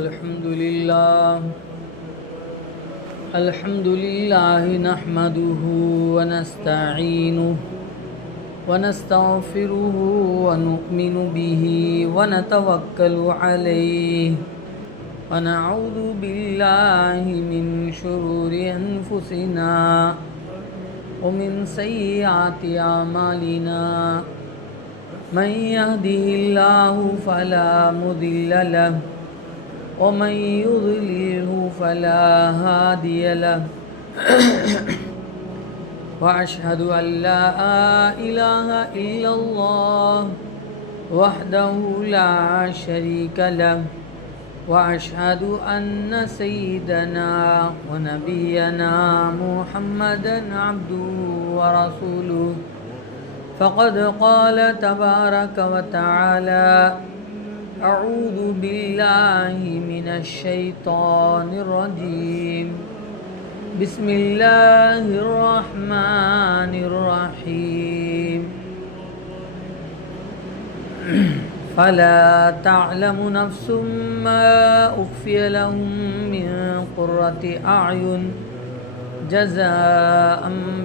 الحمد لله نحمده ونستعينه ونستغفره ونؤمن به ونتوكل عليه ونعوذ بالله من شرور أنفسنا ومن سيئات أعمالنا من يهده الله فلا مضل له ومن يضلله فلا هادي له وأشهد أن لا إله إلا الله وحده لا شريك له وأشهد أن سيدنا ونبينا محمدا عبده ورسوله فقد قال تبارك وتعالى أعوذ بالله من الشيطان الرجيم بسم الله الرحمن الرحيم فلا تعلم نفس ما أخفي لهم من قرة أعين جزاء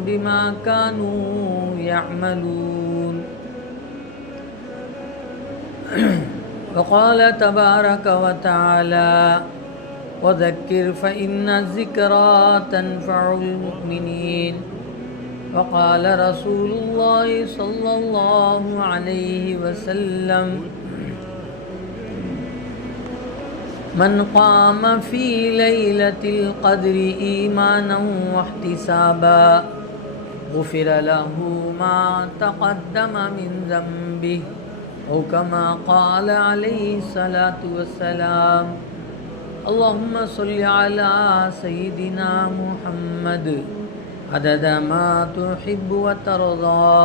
بما كانوا يعملون وقال تبارك وتعالى وذكر فإن الذكرى تنفع المؤمنين وقال رسول الله صلى الله عليه وسلم من قام في ليلة القدر إيمانا واحتسابا غفر له ما تقدم من ذنبه أو كما قال عليه الصلاة والسلام اللهم صل على سيدنا محمد عدد ما تحب وترضى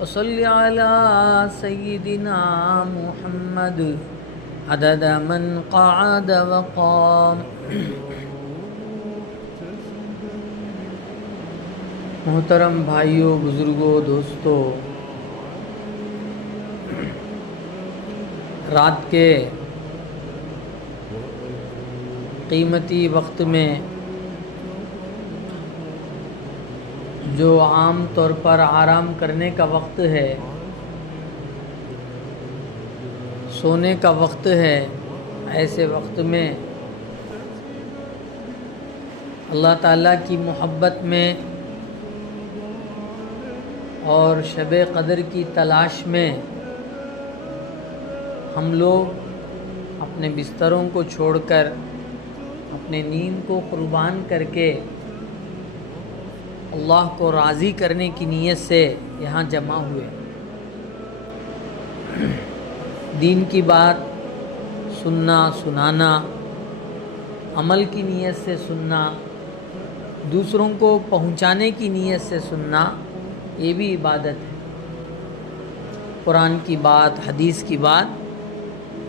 وصل على سيدنا محمد عدد من قعد وقام. محترم بھائیوں، بزرگوں، دوستوں، رات کے قیمتی وقت میں جو عام طور پر آرام کرنے کا وقت ہے، سونے کا وقت ہے، ایسے وقت میں اللہ تعالیٰ کی محبت میں اور شب قدر کی تلاش میں ہم لوگ اپنے بستروں کو چھوڑ کر اپنے نیند کو قربان کر کے اللہ کو راضی کرنے کی نیت سے یہاں جمع ہوئے. دین کی بات سننا، سنانا، عمل کی نیت سے سننا، دوسروں کو پہنچانے کی نیت سے سننا، یہ بھی عبادت ہے. قرآن کی بات، حدیث کی بات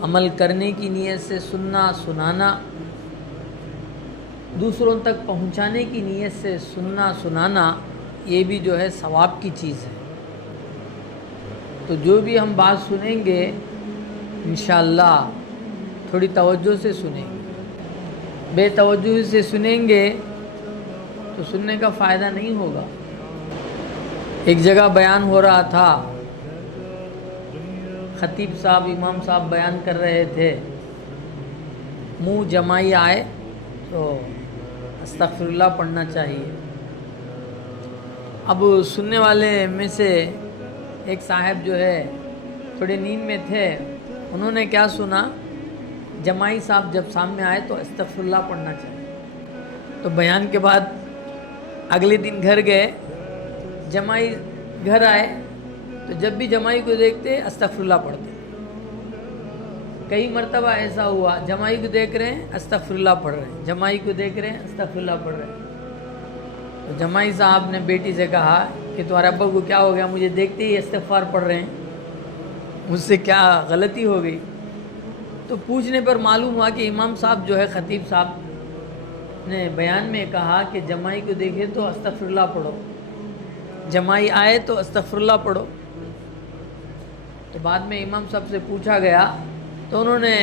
عمل کرنے کی نیت سے سننا، سنانا، دوسروں تک پہنچانے کی نیت سے سننا، سنانا، یہ بھی جو ہے ثواب کی چیز ہے. تو جو بھی ہم بات سنیں گے انشاءاللہ تھوڑی توجہ سے سنیں گے. بے توجہ سے سنیں گے تو سننے کا فائدہ نہیں ہوگا. ایک جگہ بیان ہو رہا تھا، خطیب صاحب، امام صاحب بیان کر رہے تھے، منہ جمائی آئے تو استغفر اللہ پڑھنا چاہیے. اب سننے والے میں سے ایک صاحب جو ہے تھوڑے نیند میں تھے، انہوں نے کیا سنا، جمائی صاحب جب سامنے آئے تو استغفر اللہ پڑھنا چاہیے. تو بیان کے بعد اگلے دن گھر گئے، جمائی گھر آئے تو جب بھی جمائی کو دیکھتے استغفر اللہ پڑھتے. کئی مرتبہ ایسا ہوا، جمائی کو دیکھ رہے ہیں استغفر اللہ پڑھ رہے ہیں، جمائی کو دیکھ رہے ہیں استغفر اللہ پڑھ رہے ہیں. تو جمائی صاحب نے بیٹی سے کہا کہ تمہارے ابا کو کیا ہو گیا، مجھے دیکھتے ہی استغفار پڑھ رہے ہیں، مجھ سے کیا غلطی ہو گئی؟ تو پوچھنے پر معلوم ہوا کہ امام صاحب جو ہے، خطیب صاحب نے بیان میں کہا کہ جمائی کو دیکھے تو استغفر اللہ پڑھو، جمائی آئے تو استغفر اللہ پڑھو. تو بعد میں امام صاحب سے پوچھا گیا تو انہوں نے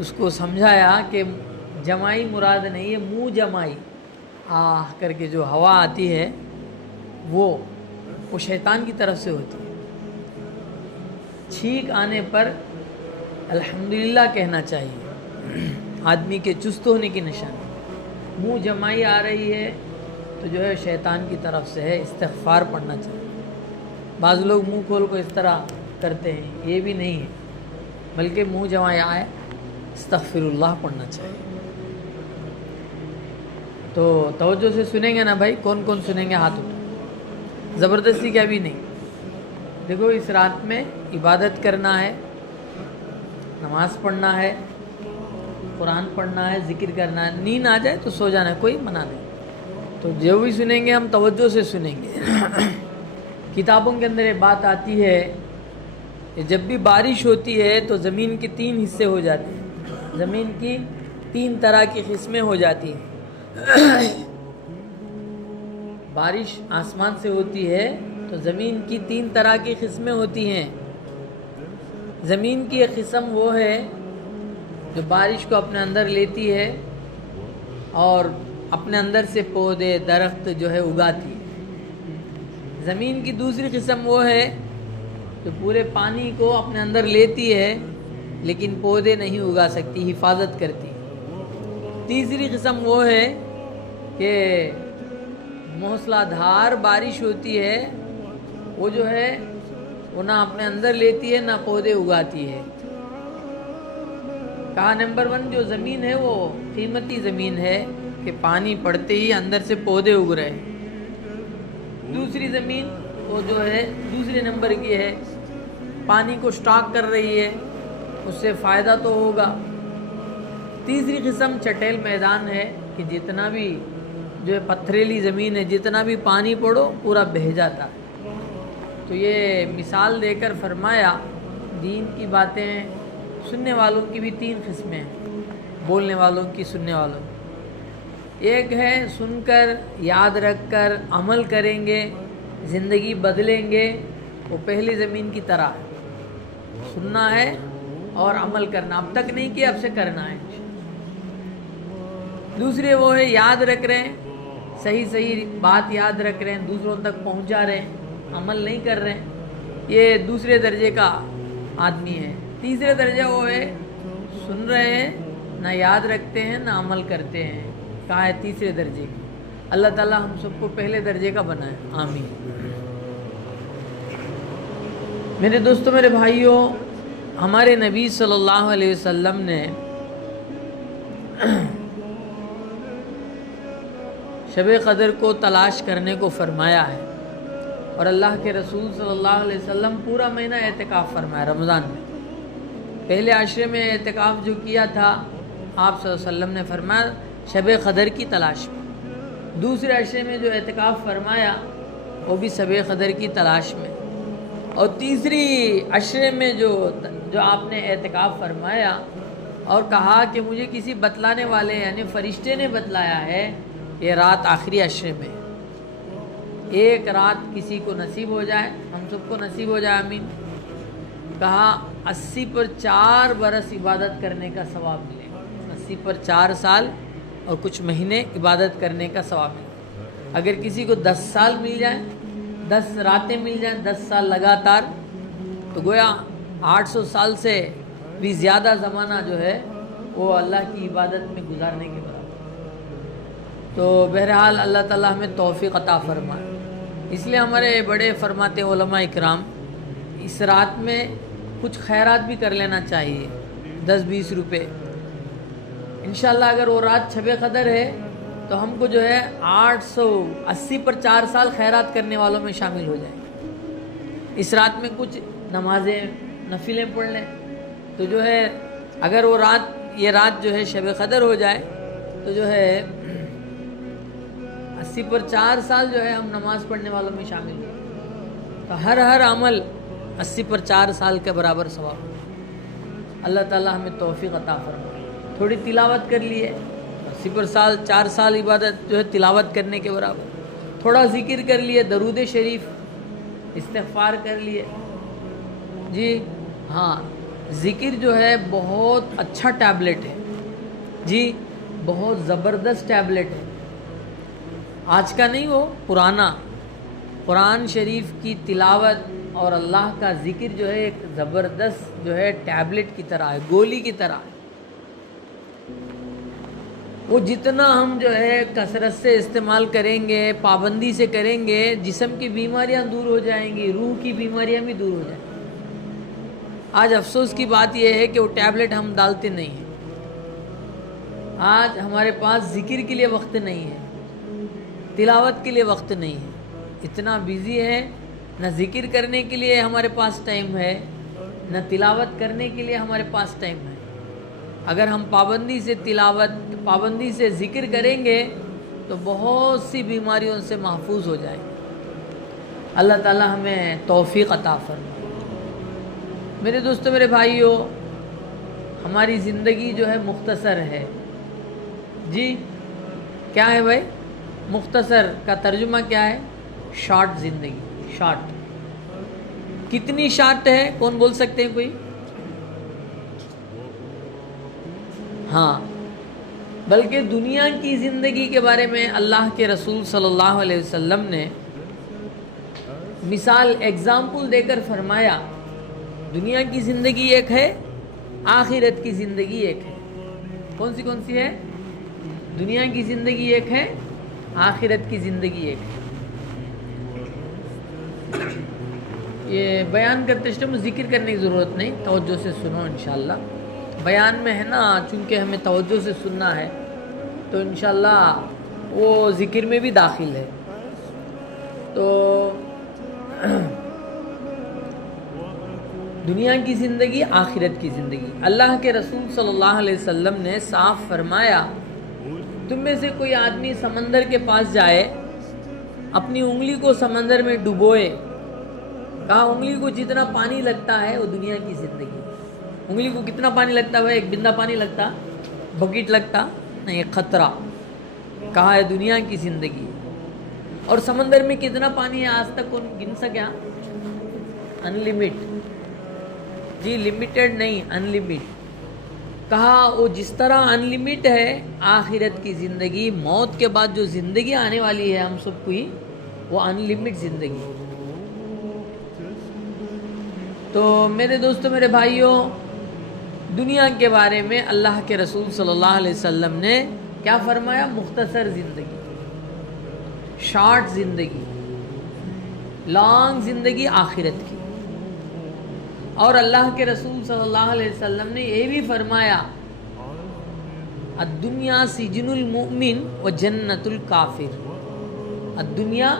اس کو سمجھایا کہ جمائی مراد نہیں ہے، منہ جمائی آہ کر کے جو ہوا آتی ہے وہ شیطان کی طرف سے ہوتی ہے۔ چھینک آنے پر الحمدللہ کہنا چاہیے، آدمی کے چست ہونے کی نشانی۔ منہ جمائی آ رہی ہے تو جو ہے شیطان کی طرف سے ہے، استغفار پڑھنا چاہیے۔ بعض لوگ منہ کھول کو اس طرح کرتے ہیں، یہ بھی نہیں ہے، بلکہ منہ جمائی آئے استغفر اللہ پڑھنا چاہیے۔ تو توجہ سے سنیں گے نا بھائی؟ کون کون سنیں گے ہاتھ اٹھائیں، زبردستی کیا بھی نہیں۔ دیکھو اس رات میں عبادت کرنا ہے، نماز پڑھنا ہے، قرآن پڑھنا ہے، ذکر کرنا ہے۔ نیند آ جائے تو سو جانا ہے، کوئی منع نہیں۔ تو جو بھی سنیں گے ہم توجہ سے سنیں گے۔ کتابوں کے اندر یہ بات آتی ہے کہ جب بھی بارش ہوتی ہے تو زمین کے 3 حصے ہو جاتے ہیں، زمین کی 3 طرح کی قسمیں ہو جاتی ہیں۔ بارش آسمان سے ہوتی ہے تو زمین کی 3 طرح کی قسمیں ہوتی ہیں۔ زمین کی ایک قسم وہ ہے جو بارش کو اپنے اندر لیتی ہے اور اپنے اندر سے پودے درخت جو ہے اگاتی ہے۔ زمین کی دوسری قسم وہ ہے جو پورے پانی کو اپنے اندر لیتی ہے لیکن پودے نہیں اگا سکتی، حفاظت کرتی۔ تیسری قسم وہ ہے کہ موسلا دھار بارش ہوتی ہے، وہ جو ہے وہ نہ اپنے اندر لیتی ہے نہ پودے اگاتی ہے۔ کہا نمبر 1 جو زمین ہے وہ قیمتی زمین ہے کہ پانی پڑتے ہی اندر سے پودے اگ رہے۔ دوسری زمین وہ جو ہے دوسرے نمبر کی ہے، پانی کو سٹاک کر رہی ہے، اس سے فائدہ تو ہوگا۔ تیسری قسم چٹیل میدان ہے کہ جتنا بھی جو ہے پتھریلی زمین ہے، جتنا بھی پانی پڑو پورا بہہ جاتا ہے۔ تو یہ مثال دے کر فرمایا دین کی باتیں سننے والوں کی بھی 3 قسمیں ہیں، بولنے والوں کی، سننے والوں کی۔ ایک ہے سن کر یاد رکھ کر عمل کریں گے، زندگی بدلیں گے، وہ پہلی زمین کی طرح ہے۔ سننا ہے اور عمل کرنا، اب تک نہیں کیا اب سے کرنا ہے۔ دوسرے وہ ہے یاد رکھ رہے ہیں، صحیح بات یاد رکھ رہے ہیں، دوسروں تک پہنچا رہے ہیں، عمل نہیں کر رہے ہیں، یہ دوسرے درجے کا آدمی ہے۔ تیسرے درجہ وہ ہے سن رہے ہیں، نہ یاد رکھتے ہیں نہ عمل کرتے ہیں، کہا ہے تیسرے درجے کی۔ اللہ تعالیٰ ہم سب کو پہلے درجے کا بنائے، آمین۔ میرے دوستوں، میرے بھائیوں، ہمارے نبی صلی اللہ علیہ وسلم نے شب قدر کو تلاش کرنے کو فرمایا ہے، اور اللہ کے رسول صلی اللہ علیہ وسلم پورا مہینہ اعتکاف فرمایا رمضان میں۔ پہلے عشرے میں اعتکاف جو کیا تھا آپ صلی اللہ علیہ وسلم نے فرمایا شب قدر کی تلاش میں۔ دوسرے عشرے میں جو اعتکاف فرمایا وہ بھی شب قدر کی تلاش میں، اور تیسری عشرے میں جو آپ نے اعتکاف فرمایا اور کہا کہ مجھے کسی بتلانے والے یعنی فرشتے نے بتلایا ہے یہ رات آخری عشرے میں، ایک رات کسی کو نصیب ہو جائے، ہم سب کو نصیب ہو جائے، آمین۔ کہا 80 پر 4 برس عبادت کرنے کا ثواب ملے گا، 80 پر 4 سال اور کچھ مہینے عبادت کرنے کا ثواب ملے گا۔ اگر کسی کو 10 سال مل جائیں، 10 راتیں مل جائیں، 10 سال لگاتار، تو گویا 800 سال سے بھی زیادہ زمانہ جو ہے وہ اللہ کی عبادت میں گزارنے کے برابر۔ تو بہرحال اللہ تعالیٰ ہمیں توفیق عطا فرمائے۔ اس لیے ہمارے بڑے فرماتے علماء اکرام اس رات میں کچھ خیرات بھی کر لینا چاہیے، 10-20 روپے۔ انشاءاللہ اگر وہ رات شب قدر ہے تو ہم کو جو ہے 880 پر 4 سال خیرات کرنے والوں میں شامل ہو جائیں۔ اس رات میں کچھ نمازیں نفلیں پڑھ لیں تو جو ہے اگر وہ یہ رات جو ہے شب قدر ہو جائے تو جو ہے 80 پر 4 سال جو ہے ہم نماز پڑھنے والوں میں شامل ہوں، تو ہر عمل 80 پر 4 سال کے برابر ثواب۔ اللہ تعالیٰ ہمیں توفیق عطا فرمائے۔ تھوڑی تلاوت کر لیے، 80 پر 4 سال عبادت جو ہے تلاوت کرنے کے برابر۔ تھوڑا ذکر کر لیے، درود شریف استغفار کر لیے، جی ہاں، ذکر جو ہے بہت اچھا ٹیبلٹ ہے جی، بہت زبردست ٹیبلٹ ہے. آج کا نہیں، وہ پرانا قرآن شریف کی تلاوت اور اللہ کا ذکر جو ہے ایک زبردست جو ہے ٹیبلٹ کی طرح ہے، گولی کی طرح ہے. وہ جتنا ہم جو ہے کثرت سے استعمال کریں گے، پابندی سے کریں گے، جسم کی بیماریاں دور ہو جائیں گی، روح کی بیماریاں بھی دور ہو جائیں گی. آج افسوس کی بات یہ ہے کہ وہ ٹیبلٹ ہم ڈالتے نہیں ہیں. آج ہمارے پاس ذکر کے لیے وقت نہیں ہے، تلاوت کے لیے وقت نہیں ہے، اتنا بیزی ہے. نہ ذکر کرنے کے لیے ہمارے پاس ٹائم ہے، نہ تلاوت کرنے کے لیے ہمارے پاس ٹائم ہے. اگر ہم پابندی سے تلاوت، پابندی سے ذکر کریں گے تو بہت سی بیماریوں سے محفوظ ہو جائیں گے. اللہ تعالی ہمیں توفیق عطا فرمائے. میرے دوستو، میرے بھائیو، ہماری زندگی جو ہے مختصر ہے جی. کیا ہے بھائی؟ مختصر کا ترجمہ کیا ہے؟ شارٹ زندگی. شارٹ کتنی شارٹ ہے؟ کون بول سکتے ہیں کوئی؟ ہاں، بلکہ دنیا کی زندگی کے بارے میں اللہ کے رسول صلی اللہ علیہ وسلم نے مثال، ایگزامپل دے کر فرمایا، دنیا کی زندگی ایک ہے، آخرت کی زندگی ایک ہے. کون سی ہے؟ دنیا کی زندگی ایک ہے، آخرت کی زندگی ایک ہے. یہ بیان کرتے ٹائم ذکر کرنے کی ضرورت نہیں، توجہ سے سنو انشاءاللہ. بیان میں ہے نا، چونکہ ہمیں توجہ سے سننا ہے تو انشاءاللہ وہ ذکر میں بھی داخل ہے. تو دنیا کی زندگی، آخرت کی زندگی. اللہ کے رسول صلی اللہ علیہ وسلم نے صاف فرمایا، تم میں سے کوئی آدمی سمندر کے پاس جائے، اپنی انگلی کو سمندر میں ڈبوئے. کہا انگلی کو جتنا پانی لگتا ہے وہ دنیا کی زندگی. انگلی کو کتنا پانی لگتا ہے؟ ایک بندہ پانی لگتا؟ بکیٹ لگتا؟ نہیں، ایک خطرہ. کہا ہے دنیا کی زندگی. اور سمندر میں کتنا پانی ہے آج تک کون گن سکیا؟ انلمیٹ جی، لمیٹڈ نہیں، انلمیٹ. کہا وہ جس طرح انلمیٹ ہے آخرت کی زندگی، موت کے بعد جو زندگی آنے والی ہے ہم سب کو، وہ انلمیٹ زندگی. تو میرے دوستو، میرے بھائیوں، دنیا کے بارے میں اللہ کے رسول صلی اللہ علیہ وسلم نے کیا فرمایا؟ مختصر زندگی، شارٹ زندگی، لانگ زندگی آخرت کی. اور اللہ کے رسول صلی اللہ علیہ وسلم نے یہ بھی فرمایا، الدنیا سجن المؤمن و جنت الکافر. الدنیا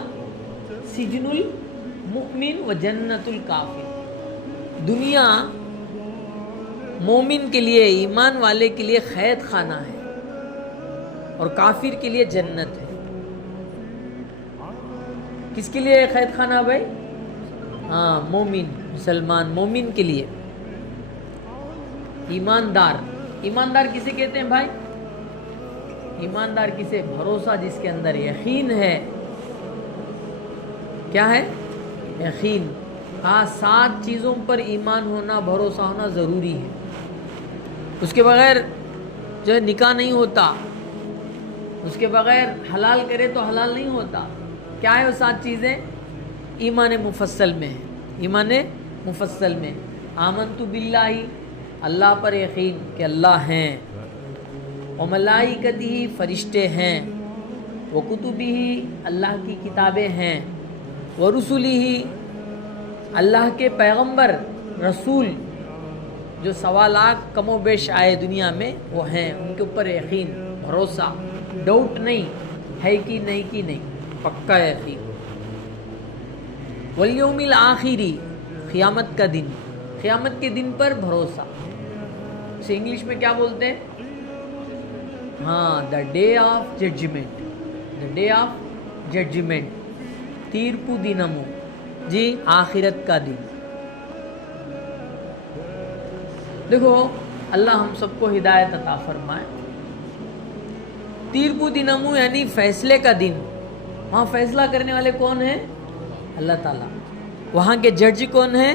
سجن المؤمن و جنت الکافر. دنیا مومن کے لیے، ایمان والے کے لیے قید خانہ ہے اور کافر کے لیے جنت ہے. کس کے لیے قید خانہ بھائی؟ ہاں، مومن، مسلمان، مومن کے لیے. ایماندار، ایماندار کسے کہتے ہیں بھائی؟ ایماندار کسے؟ بھروسہ جس کے اندر یقین ہے. کیا ہے؟ یقین. ہاں، 7 چیزوں پر ایمان ہونا، بھروسہ ہونا ضروری ہے. اس کے بغیر جو ہے نکاح نہیں ہوتا، اس کے بغیر حلال کرے تو حلال نہیں ہوتا. کیا ہے وہ 7 چیزیں؟ ایمان مفصل میں ہے. ایمان مفصل میں آمنت باللہ، اللہ پر یقین کہ اللہ ہیں، وملائکتہ، فرشتے ہیں، وکتبہ، اللہ کی کتابیں ہیں، ورسلہ، اللہ کے پیغمبر رسول جو 1.25 لاکھ کم و بیش آئے دنیا میں وہ ہیں، ان کے اوپر یقین، بھروسہ، ڈاؤٹ نہیں ہے کہ نہیں کی نہیں، پکا یقین. والیوم الآخری، قیامت کا دن، قیامت کے دن پر بھروسہ. اسے انگلش میں کیا بولتے ہیں؟ ہاں، the day of judgement. The day of judgement, تیرپو دنمو جی، آخرت کا دن. دیکھو، اللہ ہم سب کو ہدایت عطا فرمائے. تیرپو دنمو یعنی فیصلے کا دن. وہاں فیصلہ کرنے والے کون ہیں؟ اللہ تعالیٰ. وہاں کے جج کون ہیں؟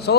100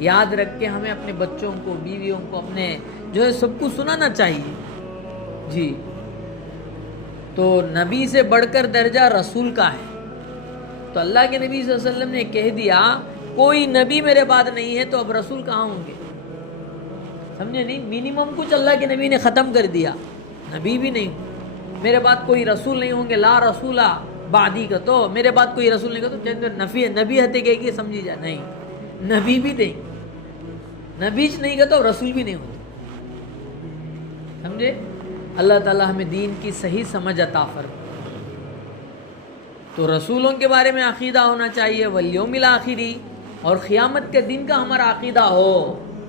یاد رکھ کے ہمیں اپنے بچوں کو، بیویوں کو، اپنے جو ہے سب کو سنانا چاہیے جی۔ تو نبی سے بڑھ کر درجہ رسول کا ہے، تو اللہ کے نبی صلی اللہ علیہ وسلم نے کہہ دیا کوئی نبی میرے بعد نہیں ہے تو اب رسول کہاں ہوں گے؟ سمجھے نہیں؟ منیمم کچھ اللہ کے نبی نے ختم کر دیا، نبی بھی نہیں، میرے بعد کوئی رسول نہیں ہوں گے، لا رسولہ بعدی کا، تو میرے بعد کوئی رسول نہیں کا تو نفی نبی ہتے کہے کہ سمجھی جائے، نہیں، نبی بھی نہیں، نبی نہیں کا تو رسول بھی نہیں ہوتا، سمجھے؟ اللہ تعالیٰ ہمیں دین کی صحیح سمجھ عطا فرمائے۔ تو رسولوں کے بارے میں عقیدہ ہونا چاہیے، والیوم الآخری، اور قیامت کے دن کا ہمارا عقیدہ ہو،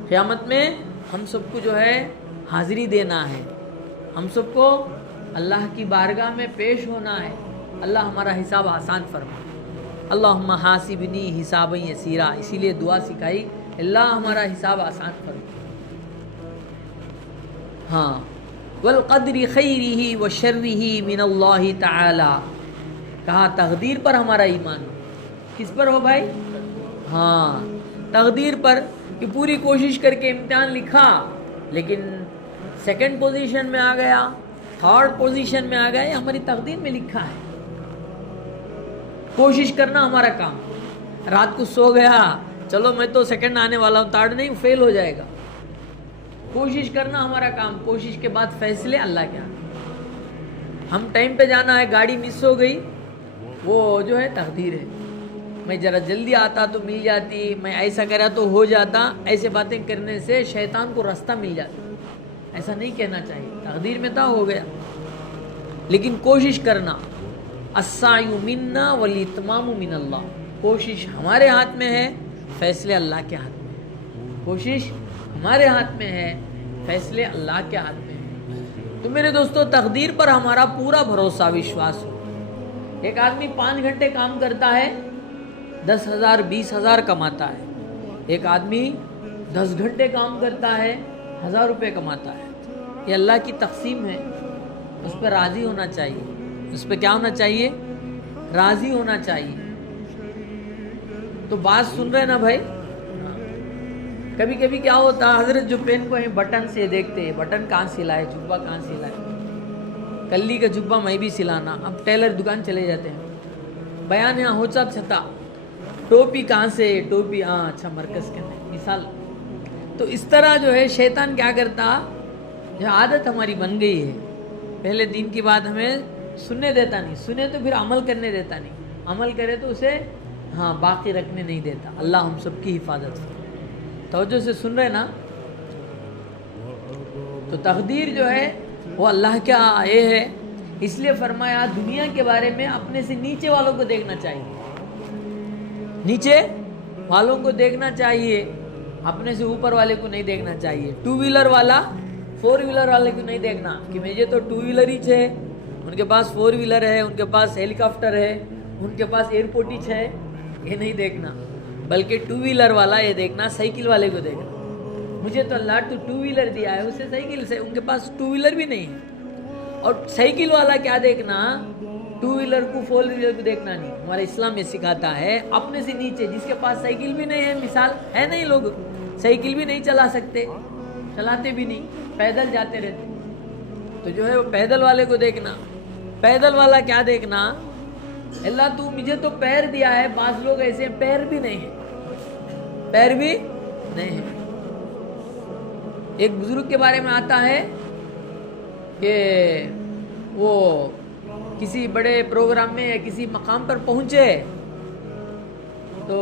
قیامت میں ہم سب کو جو ہے حاضری دینا ہے، ہم سب کو اللہ کی بارگاہ میں پیش ہونا ہے، اللہ ہمارا حساب آسان فرمائے۔ اللہم حاسبنی حسابا یسیرا، اسی لیے دعا سکھائی، اللہ ہمارا حساب آسان فرمائے۔ ہاں، والقدر خیرہ وشرہ من اللہ تعالی، کہا تقدیر پر ہمارا ایمان ہو، کس پر ہو بھائی؟ ہاں، تقدیر پر، کہ پوری کوشش کر کے امتحان لکھا لیکن سیکنڈ پوزیشن میں آ گیا، تھرڈ پوزیشن میں آ گیا، یہ ہماری تقدیر میں لکھا ہے۔ کوشش کرنا ہمارا کام، رات کو سو گیا چلو میں تو سیکنڈ آنے والا ہوں، تھرڈ نہیں، فیل ہو جائے گا۔ کوشش کرنا ہمارا کام، کوشش کے بعد فیصلے اللہ کے ہاتھ۔ ہم ٹائم پہ جانا ہے، گاڑی مس ہو گئی، وہ جو ہے تقدیر ہے، میں ذرا جلدی آتا تو مل جاتی، میں ایسا کرا تو ہو جاتا، ایسے باتیں کرنے سے شیطان کو راستہ مل جاتا، ایسا نہیں کہنا چاہیے، تقدیر میں تھا ہو گیا، لیکن کوشش کرنا، السعی منا والاتمام من اللہ، کوشش ہمارے ہاتھ میں ہے، فیصلے اللہ کے ہاتھ میں ہے، کوشش ہمارے ہاتھ میں ہے، فیصلے اللہ کے ہاتھ میں ہے۔ تو میرے دوستو، تقدیر پر ہمارا پورا بھروسہ، وشواس ہو۔ ایک آدمی 5 گھنٹے کام کرتا ہے، 10,000 20,000 کماتا ہے، ایک آدمی 10 گھنٹے کام کرتا ہے، 1,000 روپے کماتا ہے، یہ اللہ کی تقسیم ہے، اس پہ راضی ہونا چاہیے، اس پہ کیا ہونا چاہیے؟ راضی ہونا چاہیے۔ تو بات سن رہے نا بھائی؟ کبھی کبھی کیا ہوتا، حضرت جو پین کو ہیں بٹن سے دیکھتے ہیں، بٹن کہاں سلائے، جبہ کہاں سلائے، کلی کا جبہ میں بھی سلانا، اب ٹیلر دکان چلے جاتے ہیں، بیان یہاں ہو چھتا، ٹوپی کہاں سے، ٹوپی ہاں اچھا مرکز کے اندر، مثال۔ تو اس طرح جو ہے شیطان کیا کرتا، جو عادت ہماری بن گئی ہے، پہلے دین کی بات ہمیں سننے دیتا نہیں، سنے تو پھر عمل کرنے دیتا نہیں، عمل کرے تو اسے ہاں باقی رکھنے نہیں دیتا۔ اللہ ہم سب کی حفاظت سے، توجہ سے سن رہے نا؟ تو تقدیر جو ہے وہ اللہ کا یہ ہے، اس لیے فرمایا دنیا کے بارے میں اپنے سے نیچے والوں کو دیکھنا چاہیے، نیچے والوں کو دیکھنا چاہیے، اپنے سے اوپر والے کو نہیں دیکھنا چاہیے۔ 2 ویلر والا 4 ویلر والے کو نہیں دیکھنا کہ مجھے تو 2 ویلر ہی ہے، ان کے پاس 4 ویلر ہے، ان کے پاس ہیلی کاپٹر ہے، ان کے پاس ایئرپورٹ ہی ہے، یہ نہیں دیکھنا، بلکہ 2 ویلر والا یہ دیکھنا، سائیکل والے کو دیکھنا، مجھے تو اللہ تو 2 ویلر دیا ہے، اسے سائیکل سے، ان کے پاس 2 ویلر بھی نہیں ہے۔ اور سائیکل والا کیا دیکھنا، 2 ویلر کو 4 ویلر کو دیکھنا نہیں، ہمارا اسلام یہ سکھاتا ہے اپنے سے نیچے، جس کے پاس سائیکل بھی نہیں ہے، مثال ہے نہیں، لوگ سائیکل بھی نہیں چلا سکتے، چلاتے بھی نہیں، پیدل جاتے رہتے، تو جو ہے وہ پیدل والے کو دیکھنا۔ پیدل والا کیا دیکھنا، اللہ تو مجھے تو پیر دیا ہے، بعض لوگ ایسے ہیں پیر بھی نہیں ہے، پیر بھی نہیں ہے۔ ایک بزرگ کے بارے میں آتا ہے کہ وہ کسی بڑے پروگرام میں یا کسی مقام پر پہنچے تو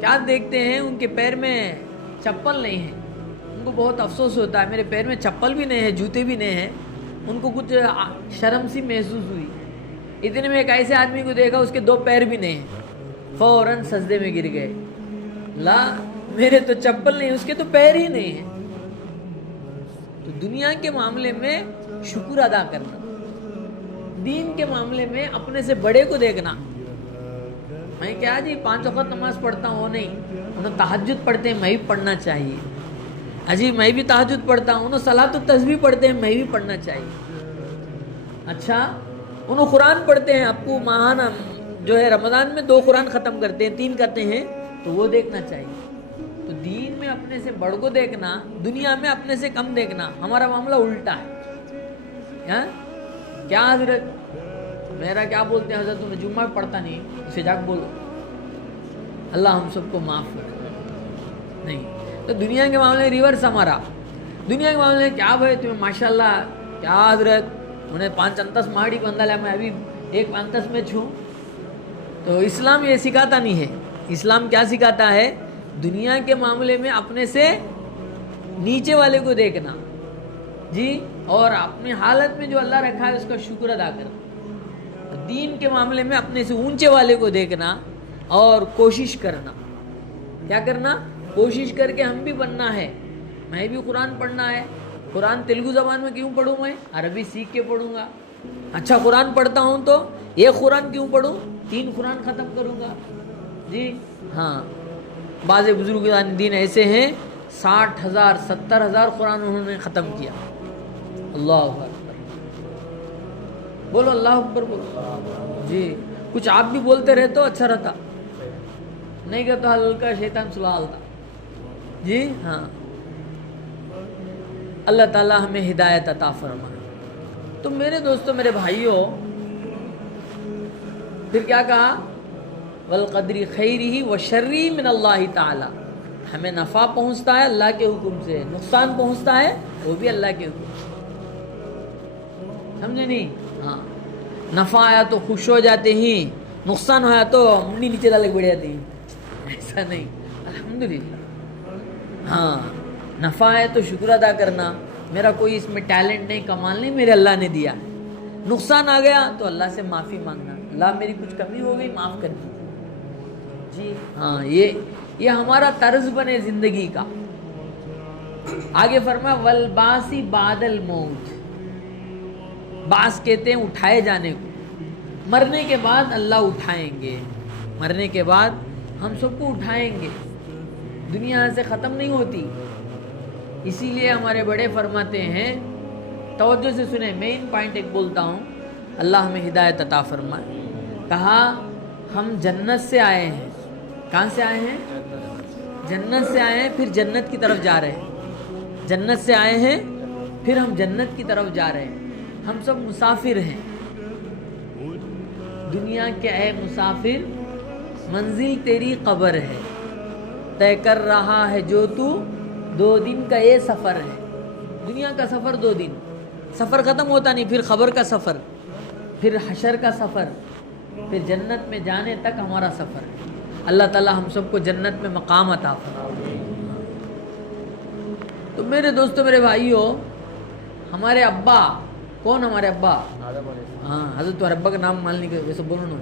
کیا دیکھتے ہیں، ان کے پیر میں چپل نہیں ہے، ان کو بہت افسوس ہوتا ہے، میرے پیر میں چپل بھی نہیں ہے، جوتے بھی نہیں ہیں، ان کو کچھ شرم سی محسوس ہوئی، اتنے میں ایک ایسے آدمی کو دیکھا اس کے 2 پیر بھی نہیں ہیں، فوراً سجدے میں گر گئے، لا میرے تو چپل نہیں، اس کے تو پیر ہی نہیں ہیں۔ تو دنیا کے معاملے میں شکر ادا کرنا، دین کے معاملے میں اپنے سے بڑے کو دیکھنا، میں کیا جی 5 وقت نماز پڑھتا ہوں، نہیں، انہوں تہجد پڑھتے ہیں، میں بھی پڑھنا چاہیے، اجی میں بھی تہجد پڑھتا ہوں، انہوں صلاۃ التسبیح پڑھتے ہیں، میں بھی پڑھنا چاہیے، اچھا انہوں قرآن پڑھتے ہیں، آپ کو ماہانہ جو ہے رمضان میں 2 قرآن ختم کرتے ہیں، 3 کرتے ہیں، تو وہ دیکھنا چاہیے۔ تو دین اپنے سے بڑھ کو دیکھنا, دنیا میں اپنے سے کم دیکھنا, ہمارا معاملہ الٹا ہے. کیا حضرت میرا کیا بولتے ہیں حضرت, تمہیں جمعہ پڑھتا نہیں, اسے جا کے بولو. اللہ ہم سب کو معاف کرے. نہیں تو دنیا کے معاملے ریورس ہمارا. دنیا کے معاملے کیا بھائی تمہیں ماشاءاللہ کیا حضرت انہیں 5 انتس ماڑی بندہ لیا, میں ابھی 1 انتس میں چھوں. تو اسلام یہ سکھاتا نہیں ہے. اسلام کیا سکھاتا ہے, دنیا کے معاملے میں اپنے سے نیچے والے کو دیکھنا جی, اور اپنی حالت میں جو اللہ رکھا ہے اس کا شکر ادا کرنا. دین کے معاملے میں اپنے سے اونچے والے کو دیکھنا اور کوشش کرنا. کیا کرنا, کوشش کر کے ہم بھی بننا ہے. میں بھی قرآن پڑھنا ہے. قرآن تیلگو زبان میں کیوں پڑھوں, میں عربی سیکھ کے پڑھوں گا. اچھا قرآن پڑھتا ہوں تو ایک قرآن کیوں پڑھوں, 3 قرآن ختم کروں گا جی. ہاں بعض بزرگان دین ایسے ہیں 60,000 70,000 قرآن انہوں نے ختم کیا. اللہ اکبر, بولو اللہ اکبر بولو جی. کچھ آپ بھی بولتے رہے تو اچھا رہتا, نہیں کہ تو ہلکا شیطان سلا تھا جی. ہاں اللہ تعالی ہمیں ہدایت عطا فرمائے. تو میرے دوستوں میرے بھائیوں, پھر کیا کہا, والقدر خیرہ وشرہ من اللہ تعالی. ہمیں نفع پہنچتا ہے اللہ کے حکم سے, نقصان پہنچتا ہے وہ بھی اللہ کے حکم سے. سمجھے نہیں. ہاں نفع آیا تو خوش ہو جاتے ہیں, نقصان آیا تو منڈی نیچے ڈالے بڑھ جاتے ہیں, ایسا نہیں. الحمدللہ. ہاں نفع ہے تو شکر ادا کرنا, میرا کوئی اس میں ٹیلنٹ نہیں, کمال نہیں, میرے اللہ نے دیا. نقصان آ گیا تو اللہ سے معافی مانگنا, اللہ میری کچھ کمی ہو گئی معاف کر دیجیے جی. ہاں یہ ہمارا طرز بنے زندگی کا. آگے فرمایا والبعث بعد الموت. بعث کہتے ہیں اٹھائے جانے کو, مرنے کے بعد اللہ اٹھائیں گے. مرنے کے بعد ہم سب کو اٹھائیں گے. دنیا سے ختم نہیں ہوتی. اسی لیے ہمارے بڑے فرماتے ہیں, توجہ سے سنیں, مین پوائنٹ ایک بولتا ہوں, اللہ ہمیں ہدایت عطا فرمائے. کہا ہم جنت سے آئے ہیں. کہاں سے آئے ہیں, جنت سے آئے ہیں, پھر جنت کی طرف جا رہے ہیں. جنت سے آئے ہیں پھر ہم جنت کی طرف جا رہے ہیں. ہم سب مسافر ہیں. دنیا کے اے مسافر, منزل تیری قبر ہے, طے کر رہا ہے جو تو 2 دن کا یہ سفر ہے. دنیا کا سفر 2 دن, سفر ختم ہوتا نہیں, پھر خبر کا سفر, پھر حشر کا سفر, پھر جنت میں جانے تک ہمارا سفر ہے. اللہ تعالی ہم سب کو جنت میں مقام عطا فرمائے. تو میرے دوستوں میرے بھائیوں, ہمارے ابا کون, ہمارے ابا, ہاں حضرت تمہارے ابا کا نام مان نہیں, ویسے بولو نا.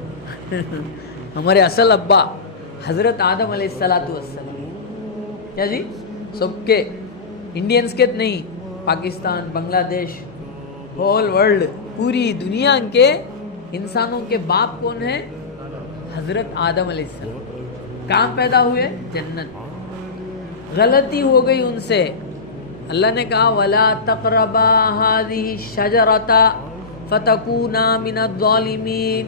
ہمارے اصل ابا حضرت آدم علیہ السلام. کیا جی, سب کے انڈینس کے نہیں, پاکستان, بنگلہ دیش, ہول ورلڈ, پوری دنیا کے انسانوں کے باپ کون ہے, حضرت آدم علیہ السلام. کہاں پیدا ہوئے, جنت. غلطی ہو گئی ان سے, اللہ نے کہا وَلَا تَقْرَبَا هَذِهِ الشَّجَرَةَ فَتَكُونَا مِنَ الظَّالِمِينَ.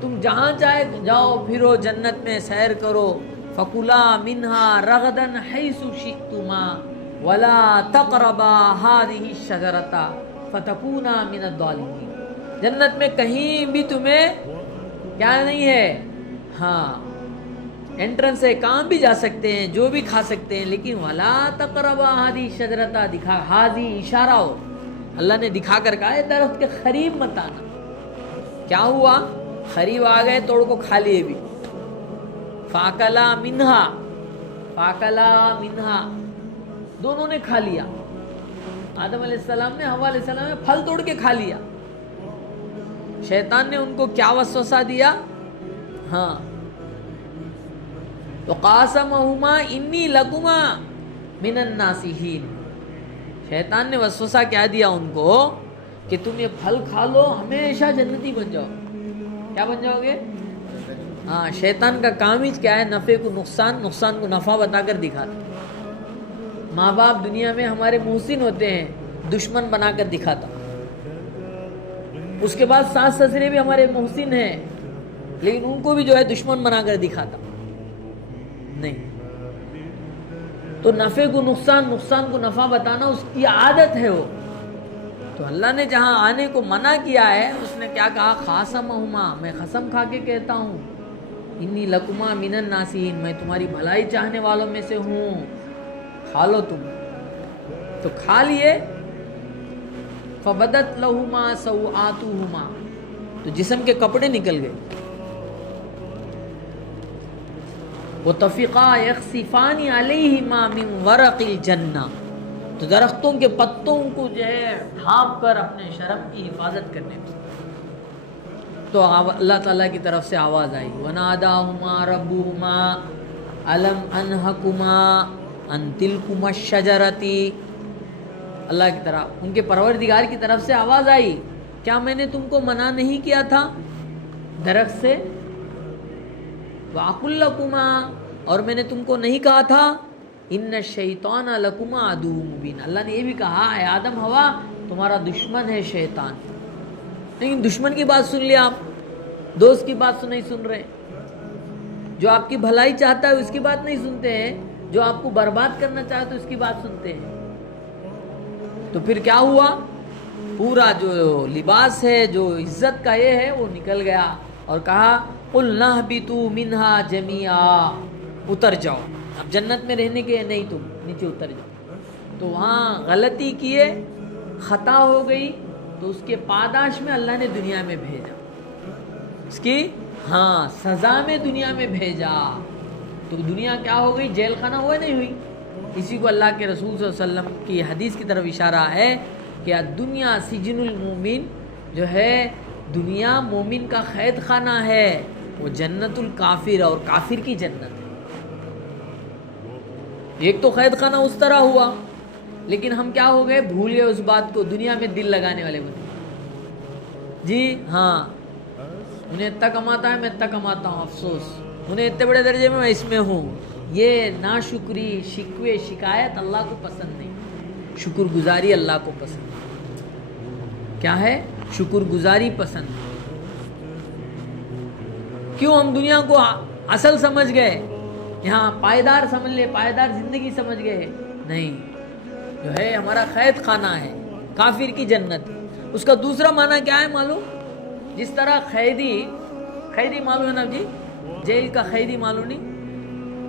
تم جہاں چاہے جاؤ پھرو, جنت میں سیر کرو. فَكُلَا مِنْهَا رَغَدًا حَيْثُ شِئْتُمَا وَلَا تَقْرَبَا هَذِهِ الشَّجَرَةَ فَتَكُونَا مِنَ الظَّالِمِينَ. جنت میں کہیں بھی تمہیں کیا نہیں ہے, ہاں انٹرنس ہے, کہاں بھی جا سکتے ہیں, جو بھی کھا سکتے ہیں, لیکن وَلَا تَقْرَبَا هَذِهِ الشَّجَرَةَ دکھا, هَذِهِ اشارہ ہو, اللہ نے دکھا کر کہا ہے درخت کے قریب مت آنا. کیا ہوا, قریب آ گئے, توڑ کو کھا لیے بھی. فَأَكَلَا مِنْهَا, دونوں نے کھا لیا. آدم علیہ السلام نے حوا علیہ السلام نے پھل توڑ کے کھا لیا. شیطان نے ان کو کیا وسوسہ دیا, ہاں وَقَاسَمَهُمَا إِنِّي لَكُمَا مِنَ النَّاصِحِينَ. شیطان نے وسوسہ کیا دیا ان کو کہ تم یہ پھل کھا لو, ہمیشہ جنتی بن جاؤ. کیا بن جاؤ گے, ہاں. شیطان کا کام ہی کیا ہے, نفع کو نقصان, نقصان کو نفع بتا کر دکھاتا. ماں باپ دنیا میں ہمارے محسن ہوتے ہیں, دشمن بنا کر دکھاتا. اس کے بعد ساس سسرے بھی ہمارے محسن ہیں, لیکن ان کو بھی جو ہے دشمن بنا کر دکھاتا. نہیں, تو نفع کو نقصان، نقصان کو نفع بتانا اس کی عادت ہے وہ. تو اللہ نے جہاں آنے کو منع کیا ہے اس نے کیا کہا؟ خاصمہما، میں قسم کھا کے کہتا ہوں، انی لکما من الناسین، میں تمہاری بھلائی چاہنے والوں میں سے ہوں، کھا لو تم. تو کھا لیے. فبدت لہما سوآتہما، تو جسم کے کپڑے نکل گئے. وطفقا یخصفان علیہما من ورق الجنہ، تو درختوں کے پتوں کو جو ہے ڈھانپ کر اپنے شرم کی حفاظت کرنے میں. تو اللہ تعالیٰ کی طرف سے آواز آئی، وَنَادَاهُمَا رَبُّهُمَا أَلَمْ أَنْهَكُمَا أَنْ تِلْكُمَا الشَّجَرَةِ، اللہ کی طرف، ان کے پروردگار کی طرف سے آواز آئی، کیا میں نے تم کو منع نہیں کیا تھا درخت سے؟ وَأَقُلْ لَكُمَا، اور میں نے تم کو نہیں کہا تھا، ان الشیطان لکما عدو مبین، اللہ نے یہ بھی کہا اے آدم ہوا تمہارا دشمن ہے شیطان. لیکن دشمن کی بات سن لیا آپ، دوست کی بات نہیں سن رہے. جو آپ کی بھلائی چاہتا ہے اس کی بات نہیں سنتے ہیں، جو آپ کو برباد کرنا چاہتا ہے اس کی بات سنتے ہیں. تو پھر کیا ہوا؟ پورا جو لباس ہے جو عزت کا یہ ہے وہ نکل گیا اور کہا قُلْنَا اهْبِطُوا مِنْهَا جَمِيعًا، اتر جاؤ، اب جنت میں رہنے کے نہیں، تم نیچے اتر جاؤ. تو وہاں غلطی کیے، خطا ہو گئی، تو اس کے پاداش میں اللہ نے دنیا میں بھیجا، اس کی سزا میں دنیا میں بھیجا. تو دنیا کیا ہو گئی؟ جیل خانہ ہوا نہیں ہوئی. اسی کو اللہ کے رسول صلی اللہ علیہ وسلم کی حدیث کی طرف اشارہ ہے کہ دنیا سجن المومن، جو ہے دنیا مومن کا قید خانہ ہے، وہ جنت الکافر، اور کافر کی جنت ہے. ایک تو قید خانہ اس طرح ہوا، لیکن ہم کیا ہو گئے؟ بھول گئے اس بات کو، دنیا میں دل لگانے والے بنے. جی ہاں، انہیں اتنا کماتا ہے میں اتنا کماتا ہوں، افسوس انہیں اتنے بڑے درجے میں اس میں ہوں. یہ ناشکری، شکوے، شکایت اللہ کو پسند نہیں. شکر گزاری اللہ کو پسند. کیا ہے؟ شکر گزاری پسند. کیوں؟ ہم دنیا کو اصل سمجھ گئے، یہاں پائیدار سمجھ لے، پائیدار زندگی سمجھ گئے. نہیں، جو ہے ہمارا قید خانہ ہے، کافر کی جنت. اس کا دوسرا معنی کیا ہے معلوم؟ جس طرح قیدی معلوم ہے نا جی، جیل کا قیدی معلوم نہیں،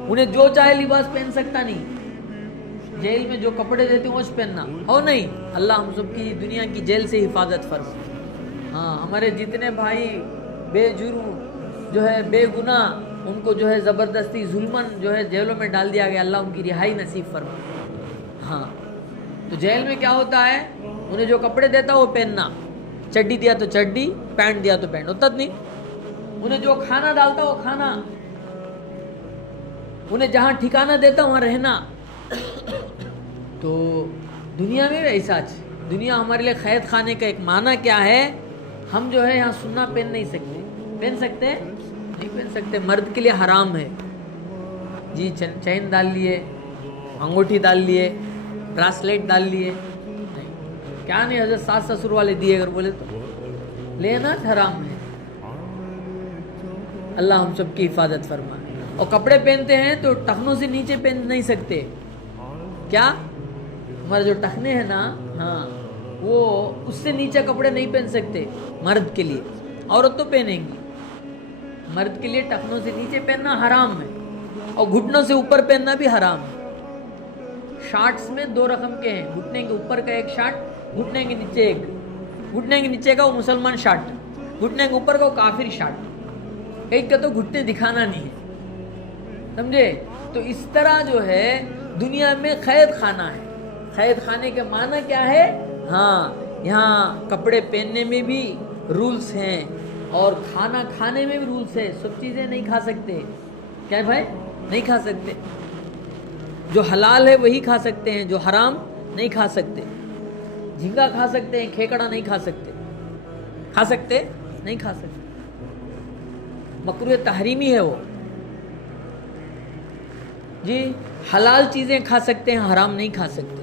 انہیں جو چاہے لباس پہن سکتا نہیں، جیل میں جو کپڑے دیتے ہیں وہ پہننا ہو نہیں. اللہ ہم سب کی دنیا کی جیل سے حفاظت فرما. ہمارے جتنے بھائی بے جرم جو ہے بے گناہ، ان کو جو ہے زبردستی ظلمن جو ہے جیلوں میں ڈال دیا گیا، اللہ ان کی رہائی نصیب فرما. تو جیل میں کیا ہوتا ہے؟ انہیں جو کپڑے دیتا وہ پہننا، چڈی دیا تو چڈی، پینٹ دیا تو پینٹ، ہوتا نہیں. انہیں جو کھانا ڈالتا وہ کھانا، انہیں جہاں ٹھکانہ دیتا وہاں رہنا. تو دنیا میں ایسا دنیا ہمارے لیے قید خانے کا ایک معنی کیا ہے؟ ہم جو ہے یہاں سننا پہن نہیں سکتے. پہن سکتے نہیں؟ پہن سکتے. مرد کے لیے حرام ہے جی. چین ڈال لیے، انگوٹھی ڈال لیے، براسلیٹ ڈال لیے، نہیں. کیا نہیں، حضرت ساس سسر والے دیے اگر بولے تو لینا حرام ہے. اللہ ہم سب کی حفاظت فرمائے. اور کپڑے پہنتے ہیں تو ٹخنوں سے نیچے پہن نہیں سکتے. کیا؟ ہمارے جو ٹخنے ہیں نا، وہ اس سے نیچے کپڑے نہیں پہن سکتے مرد کے لیے. عورت تو پہنیں گی، مرد کے لیے ٹخنوں سے نیچے پہننا حرام ہے، اور گھٹنوں سے اوپر پہننا بھی حرام ہے. شارٹس میں دو رقم کے ہیں، گھٹنے کے اوپر کا ایک شارٹ، گھٹنے کے نیچے ایک. گھٹنے کے نیچے کا وہ مسلمان شارٹ، گھٹنے کے اوپر کا وہ کافر شارٹ. ایک کا تو گھٹنے دکھانا نہیں ہے، سمجھے؟ تو اس طرح جو ہے دنیا میں قید خانہ ہے. قید خانے کے معنی کیا ہے؟ یہاں کپڑے پہننے میں بھی رولز ہیں، اور کھانا کھانے میں بھی رولز ہیں. سب چیزیں نہیں کھا سکتے. کیا بھائی؟ نہیں کھا سکتے. جو حلال ہے وہی کھا سکتے ہیں، جو حرام نہیں کھا سکتے. جھینگا کھا سکتے ہیں، کھیکڑا نہیں کھا سکتے. کھا سکتے؟ نہیں کھا سکتے. مکروہ تحریمی ہے وہ جی. حلال چیزیں کھا سکتے ہیں، حرام نہیں کھا سکتے.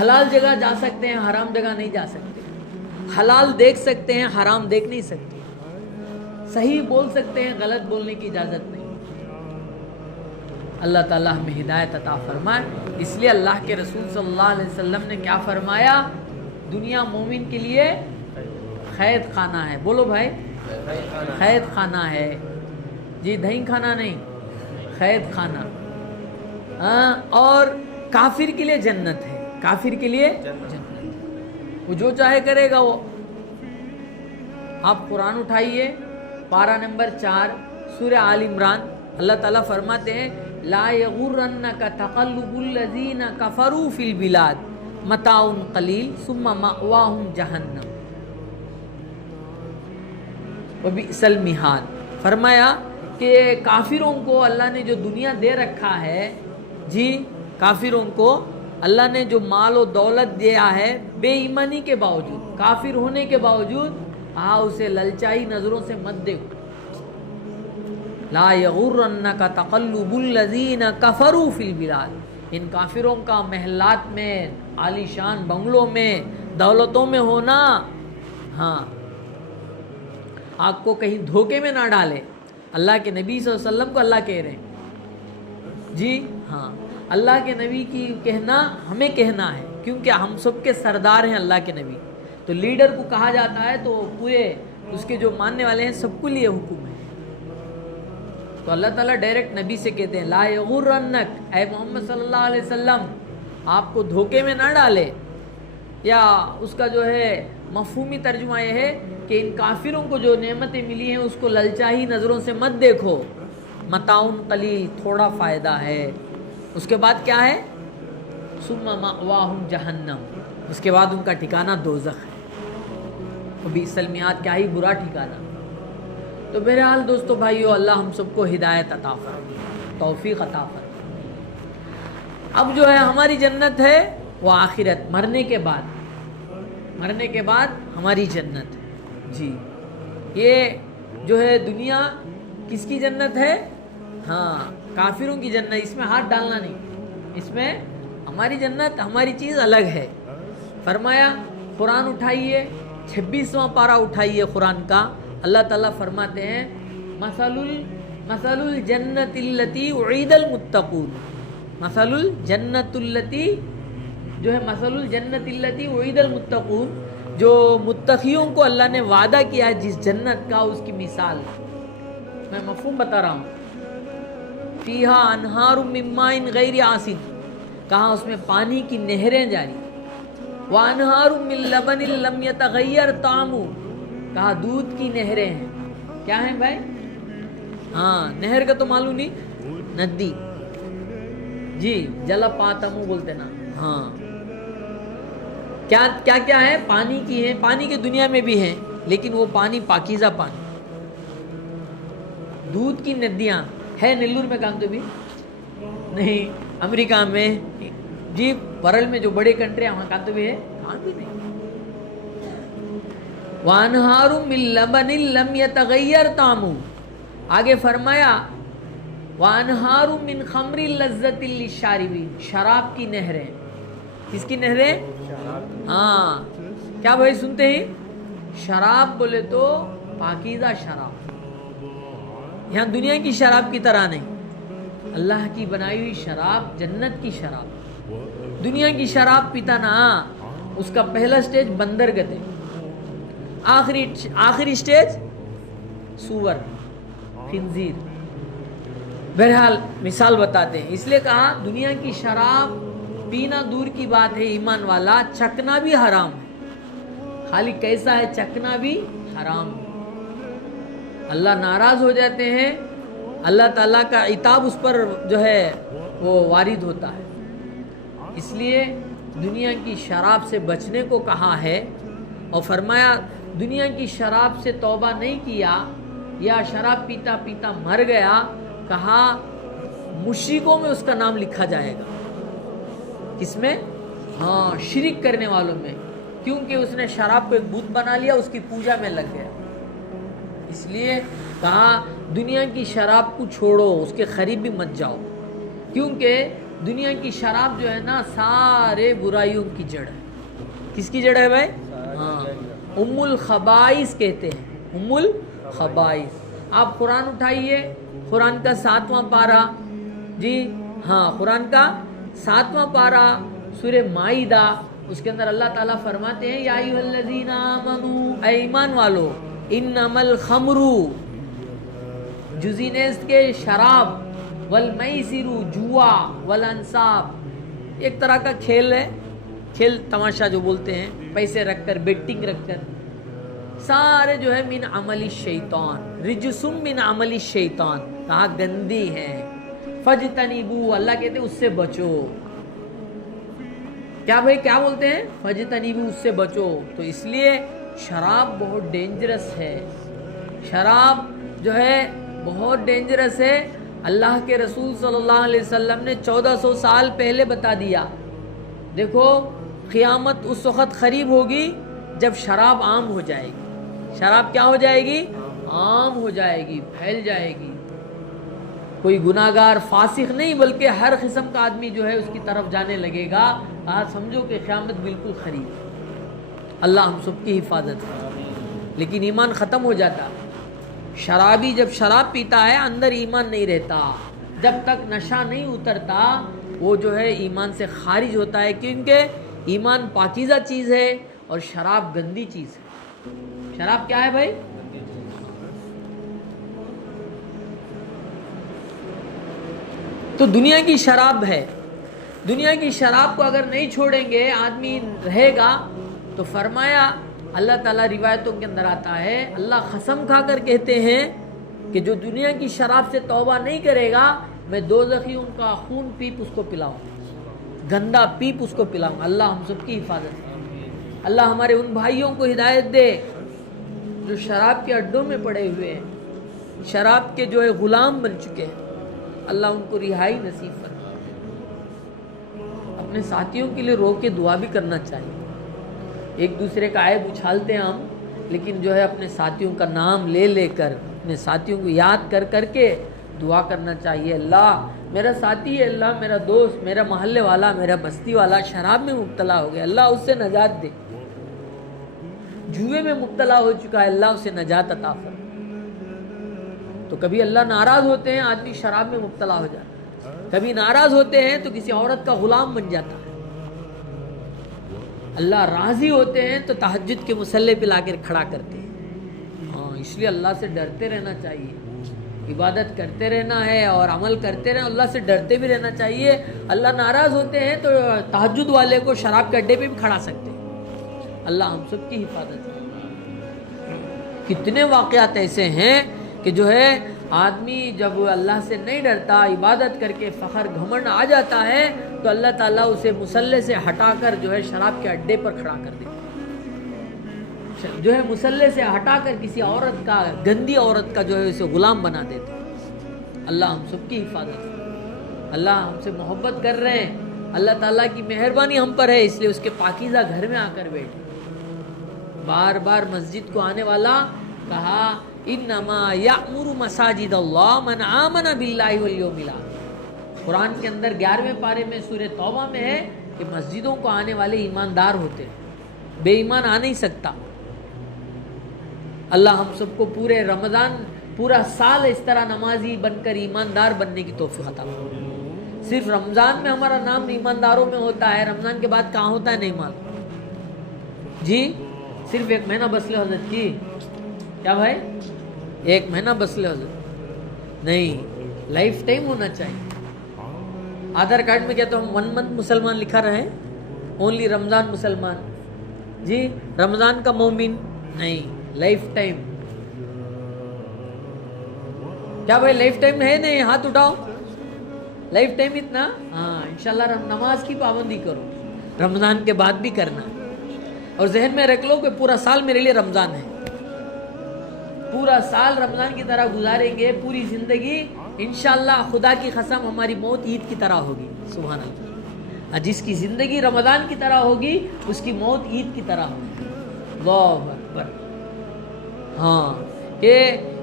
حلال جگہ جا سکتے ہیں، حرام جگہ نہیں جا سکتے. حلال دیکھ سکتے ہیں، حرام دیکھ نہیں سکتے. صحیح بول سکتے ہیں، غلط بولنے کی اجازت نہیں. اللہ تعالیٰ ہمیں ہدایت عطا فرمائے. اس لیے اللہ کے رسول صلی اللہ علیہ وسلم نے کیا فرمایا؟ دنیا مومن کے لیے قید خانہ ہے. بولو بھائی، قید خانہ ہے جی، دہی کھانا نہیں، قید خانہ. اور کافر کے لیے جنت ہے، کافر کے لیے جنت. وہ جو چاہے کرے گا. وہ آپ قرآن اٹھائیے پارہ نمبر 4 سورہ آل عمران. اللہ تعالیٰ فرماتے ہیں لا یغرنک تقلب الذین کفروا فی البلاد متاع قلیل ثم مأواہم جہنم وبئس المہاد. فرمایا کہ کافروں کو اللہ نے جو دنیا دے رکھا ہے جی، کافروں کو اللہ نے جو مال و دولت دیا ہے بے ایمانی کے باوجود، کافر ہونے کے باوجود، اسے للچائی نظروں سے مت دیکھو. لا یغرنک تقلب الذین کفروا فی البلاد. ان کافروں کا محلات میں، عالی شان بنگلوں میں، دولتوں میں ہونا آپ کو کہیں دھوکے میں نہ ڈالے. اللہ کے نبی صلی اللہ علیہ وسلم کو اللہ کہہ رہے ہیں جی. اللہ کے نبی کی کہنا ہمیں کہنا ہے، کیونکہ ہم سب کے سردار ہیں اللہ کے نبی. تو لیڈر کو کہا جاتا ہے تو پورے اس کے جو ماننے والے ہیں سب کو لیے حکم ہے. تو اللہ تعالیٰ ڈائریکٹ نبی سے کہتے ہیں لا یغرنک، اے محمد صلی اللہ علیہ وسلم آپ کو دھوکے میں نہ ڈالے. یا اس کا جو ہے مفہومی ترجمہ یہ ہے کہ ان کافروں کو جو نعمتیں ملی ہیں اس کو للچائی نظروں سے مت دیکھو. متاع قلیل، تھوڑا فائدہ ہے. اس کے بعد کیا ہے؟ ثم مأواہم جہنم، اس کے بعد ان کا ٹھکانہ دوزخ ہے. وبئس المہاد، کیا ہی برا ٹھکانہ. تو بہرحال دوستو بھائیو، اللہ ہم سب کو ہدایت عطا فرمائے، توفیق عطا فرمائے. اب جو ہے ہماری جنت ہے وہ آخرت، مرنے کے بعد، مرنے کے بعد ہماری جنت ہے جی. یہ جو ہے دنیا کس کی جنت ہے؟ کافروں کی جنت. اس میں ہاتھ ڈالنا نہیں، اس میں ہماری جنت، ہماری چیز الگ ہے. فرمایا قرآن اٹھائیے 26واں پارہ اٹھائیے قرآن کا. اللہ تعالیٰ فرماتے ہیں مثل الجنت التی وعید المتقون. مثل الجنت التی جو ہے، مثل الجنت التی وعید المتقون، جو متقیوں کو اللہ نے وعدہ کیا ہے جس جنت کا، اس کی مثال میں مفہوم بتا رہا ہوں. فیہا انہار من ماء غیر آسن، کہاں اس میں پانی کی نہریں جاری. وانہار من لبن لم یتغیر طعمہ، کہا دودھ کی نہریں ہیں. کیا ہیں بھائی؟ نہر کا تو معلوم نہیں، ندی جی، جل پاتمو بولتے نا. کیا کیا ہے؟ پانی کی ہیں، پانی کی دنیا میں بھی ہیں، لیکن وہ پانی پاکیزہ پانی. دودھ کی ندیاں ہے. نیلور میں کام تو بھی نہیں، امریکہ میں جی، ورلڈ میں جو بڑے کنٹری ہیں وہاں کام تو بھی ہے، کہاں بھی نہیں. وانہار من لبن لم یتغیر طعمہ. آگے فرمایا وانہار من خمر لذۃ للشاربین، شراب کی نہریں. کس کی نہریں؟ کیا بھائی سنتے ہیں؟ شراب بولے تو پاکیزہ شراب. یہاں دنیا کی شراب کی طرح نہیں، اللہ کی بنائی ہوئی شراب، جنت کی شراب. دنیا کی شراب پیتا نا، اس کا پہلا سٹیج بندر گتے، آخری سٹیج سور، خنزیر. بہرحال مثال بتاتے ہیں. اس لیے کہا دنیا کی شراب پینا دور کی بات ہے ایمان والا، چکنا بھی حرام ہے. خالی کیسا ہے؟ چکنا بھی حرام ہے. اللہ ناراض ہو جاتے ہیں، اللہ تعالیٰ کا عتاب اس پر جو ہے وہ وارد ہوتا ہے. اس لیے دنیا کی شراب سے بچنے کو کہا ہے. اور فرمایا دنیا کی شراب سے توبہ نہیں کیا یا شراب پیتا پیتا مر گیا، کہا مشرکوں میں اس کا نام لکھا جائے گا. کس میں؟ شرک کرنے والوں میں، کیونکہ اس نے شراب کو ایک بت بنا لیا، اس کی پوجا میں لگ گیا. اس لیے کہا دنیا کی شراب کو چھوڑو، اس کے قریب بھی مت جاؤ، کیونکہ دنیا کی شراب جو ہے نا سارے برائیوں کی جڑ ہے. کس کی جڑ ہے بھائی؟ ام الخبائث کہتے ہیں، ام الخبائث. آپ قرآن اٹھائیے، قرآن کا 7واں پارہ جی ہاں، قرآن کا 7واں پارہ سورہ مائدہ، اس کے اندر اللہ تعالیٰ فرماتے ہیں یا ایھا الذین آمنوا، اے ایمان والو، انما الخمر، جزئی نیز کے شراب، والمیسر جوا، والانصاب، ایک طرح کا کھیل ہے، کھیل تماشا جو بولتے ہیں، پیسے رکھ کر، بیٹنگ رکھ کر، سارے جو ہے من عمل الشیطان، رجس من عمل الشیطان، کہا گندی ہے، فجتنبو، اللہ کہتے ہیں اس سے بچو. کیا بھائی کیا بولتے ہیں؟ فجتنبو، اس سے بچو. تو اس لیے شراب بہت ڈینجرس ہے، شراب جو ہے بہت ڈینجرس ہے. اللہ کے رسول صلی اللہ علیہ وسلم نے 1400 سال پہلے بتا دیا. دیکھو قیامت اس وقت قریب ہوگی جب شراب عام ہو جائے گی. شراب کیا ہو جائے گی؟ عام ہو جائے گی، پھیل جائے گی. کوئی گناہگار فاسق نہیں بلکہ ہر قسم کا آدمی جو ہے اس کی طرف جانے لگے گا. آج سمجھو کہ قیامت بالکل قریب. اللہ ہم سب کی حفاظت کرے. لیکن ایمان ختم ہو جاتا. شرابی جب شراب پیتا ہے اندر ایمان نہیں رہتا. جب تک نشہ نہیں اترتا وہ جو ہے ایمان سے خارج ہوتا ہے، کیونکہ ایمان پاکیزہ چیز ہے اور شراب گندی چیز ہے. شراب کیا ہے بھائی؟ تو دنیا کی شراب ہے. دنیا کی شراب کو اگر نہیں چھوڑیں گے آدمی رہے گا تو فرمایا اللہ تعالیٰ روایتوں کے اندر آتا ہے، اللہ قسم کھا کر کہتے ہیں کہ جو دنیا کی شراب سے توبہ نہیں کرے گا میں دوزخی ان کا خون پیپ اس کو پلاؤں، گندا پیپ اس کو پلاؤں. اللہ ہم سب کی حفاظت کرے. اللہ ہمارے ان بھائیوں کو ہدایت دے جو شراب کے اڈوں میں پڑے ہوئے ہیں، شراب کے جو ہے غلام بن چکے ہیں. اللہ ان کو رہائی نصیب فرمائے. اپنے ساتھیوں کے لیے رو کے دعا بھی کرنا چاہیے. ایک دوسرے کا عیب اچھالتے ہیں ہم، لیکن جو ہے اپنے ساتھیوں کا نام لے لے کر، اپنے ساتھیوں کو یاد کر کر کے دعا کرنا چاہیے. اللہ میرا ساتھی ہے، اللہ میرا دوست، میرا محلے والا، میرا بستی والا شراب میں مبتلا ہو گیا، اللہ اس سے نجات دے. جوئے میں مبتلا ہو چکا ہے، اللہ اسے نجات عطا فرمائے. تو کبھی اللہ ناراض ہوتے ہیں آدمی شراب میں مبتلا ہو جاتا ہے، کبھی ناراض ہوتے ہیں تو کسی عورت کا غلام بن جاتا ہے. اللہ راضی ہوتے ہیں تو تہجد کے مصلے پہ لا کر کھڑا کرتے ہیں. ہاں اس لیے اللہ سے ڈرتے رہنا چاہیے. عبادت کرتے رہنا ہے اور عمل کرتے رہنا، اللہ سے ڈرتے بھی رہنا چاہیے. اللہ ناراض ہوتے ہیں تو تہجد والے کو شراب کے اڈے پہ بھی کھڑا سکتے ہیں. اللہ ہم سب کی حفاظت کرے. کتنے واقعات ایسے ہیں کہ جو ہے آدمی جب اللہ سے نہیں ڈرتا، عبادت کر کے فخر گھمنڈ آ جاتا ہے تو اللہ تعالیٰ اسے مصلے سے ہٹا کر جو ہے شراب کے اڈے پر کھڑا کر دیتا ہے. جو ہے مصلے سے ہٹا کر کسی عورت کا، گندی عورت کا جو ہے اسے غلام بنا دیتے ہیں. اللہ ہم سب کی حفاظت کرے. اللہ ہم سے محبت کر رہے ہیں، اللہ تعالیٰ کی مہربانی ہم پر ہے، اس لیے اس کے پاکیزہ گھر میں آ کر بیٹھے. بار بار مسجد کو آنے والا کہا انما یأمر مساجد اللہ من آمن باللہ والیوم الآخر. قرآن کے اندر 11ویں پارے میں سورہ توبہ میں ہے کہ مسجدوں کو آنے والے ایماندار ہوتے ہیں، بے ایمان آ نہیں سکتا. اللہ ہم سب کو پورے رمضان، پورا سال اس طرح نمازی بن کر ایماندار بننے کی توفیق عطا فرمائے. صرف رمضان میں ہمارا نام ایمانداروں میں ہوتا ہے، رمضان کے بعد کہاں ہوتا ہے نہیں معلوم. جی صرف 1 مہینہ بس لے حضرت کی، کیا بھائی 1 مہینہ بس لے حضرت نہیں، لائف ٹائم ہونا چاہیے. آدھار کارڈ میں کیا تو ہم 1 منتھ مسلمان لکھا رہے، اونلی رمضان مسلمان. جی رمضان کا مومن نہیں، لائف ٹائم. کیا بھائی لائف ٹائم ہے نہیں؟ ہاتھ اٹھاؤ. لائف ٹائم اتنا؟ ہاں انشاءاللہ نماز کی پابندی کرو، رمضان کے بعد بھی کرنا، اور ذہن میں رکھ لو کہ پورا سال میرے لیے رمضان ہے. پورا سال رمضان کی طرح گزاریں گے، پوری زندگی انشاءاللہ خدا کی قسم ہماری موت عید کی طرح ہوگی. سبحان اللہ. جس کی زندگی رمضان کی طرح ہوگی اس کی موت عید کی طرح ہوگی. اللہ اکبر. ہاں کہ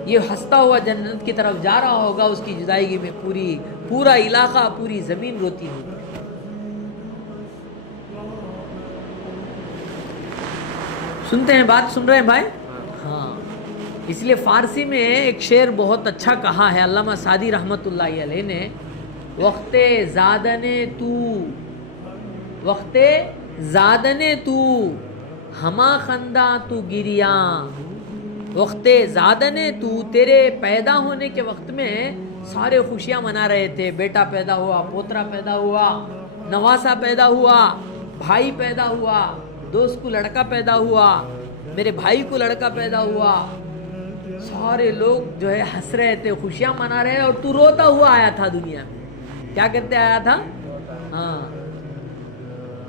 یہ ہنستا ہوا جنت کی طرف جا رہا ہوگا، اس کی جدائیگی میں پورا علاقہ، پوری زمین روتی ہوگی. سنتے ہیں بات، سن رہے ہیں بھائی؟ ہاں اس لیے فارسی میں ایک شعر بہت اچھا کہا ہے علامہ سعدی رحمۃ اللہ علیہ نے وقت زادنے تو، وقت زادنے تو ہما خندہ تو گریاں، وقت زادنے تو، تیرے پیدا ہونے کے وقت میں سارے خوشیاں منا رہے تھے، بیٹا پیدا ہوا، پوترا پیدا ہوا، نواسا پیدا ہوا، بھائی پیدا ہوا، دوست کو لڑکا پیدا ہوا، میرے بھائی کو لڑکا پیدا ہوا، سارے لوگ جو ہے ہنس رہے تھے، خوشیاں منا رہے، اور تو روتا ہوا آیا تھا دنیا میں. کیا کرتے آیا تھا؟ ہاں،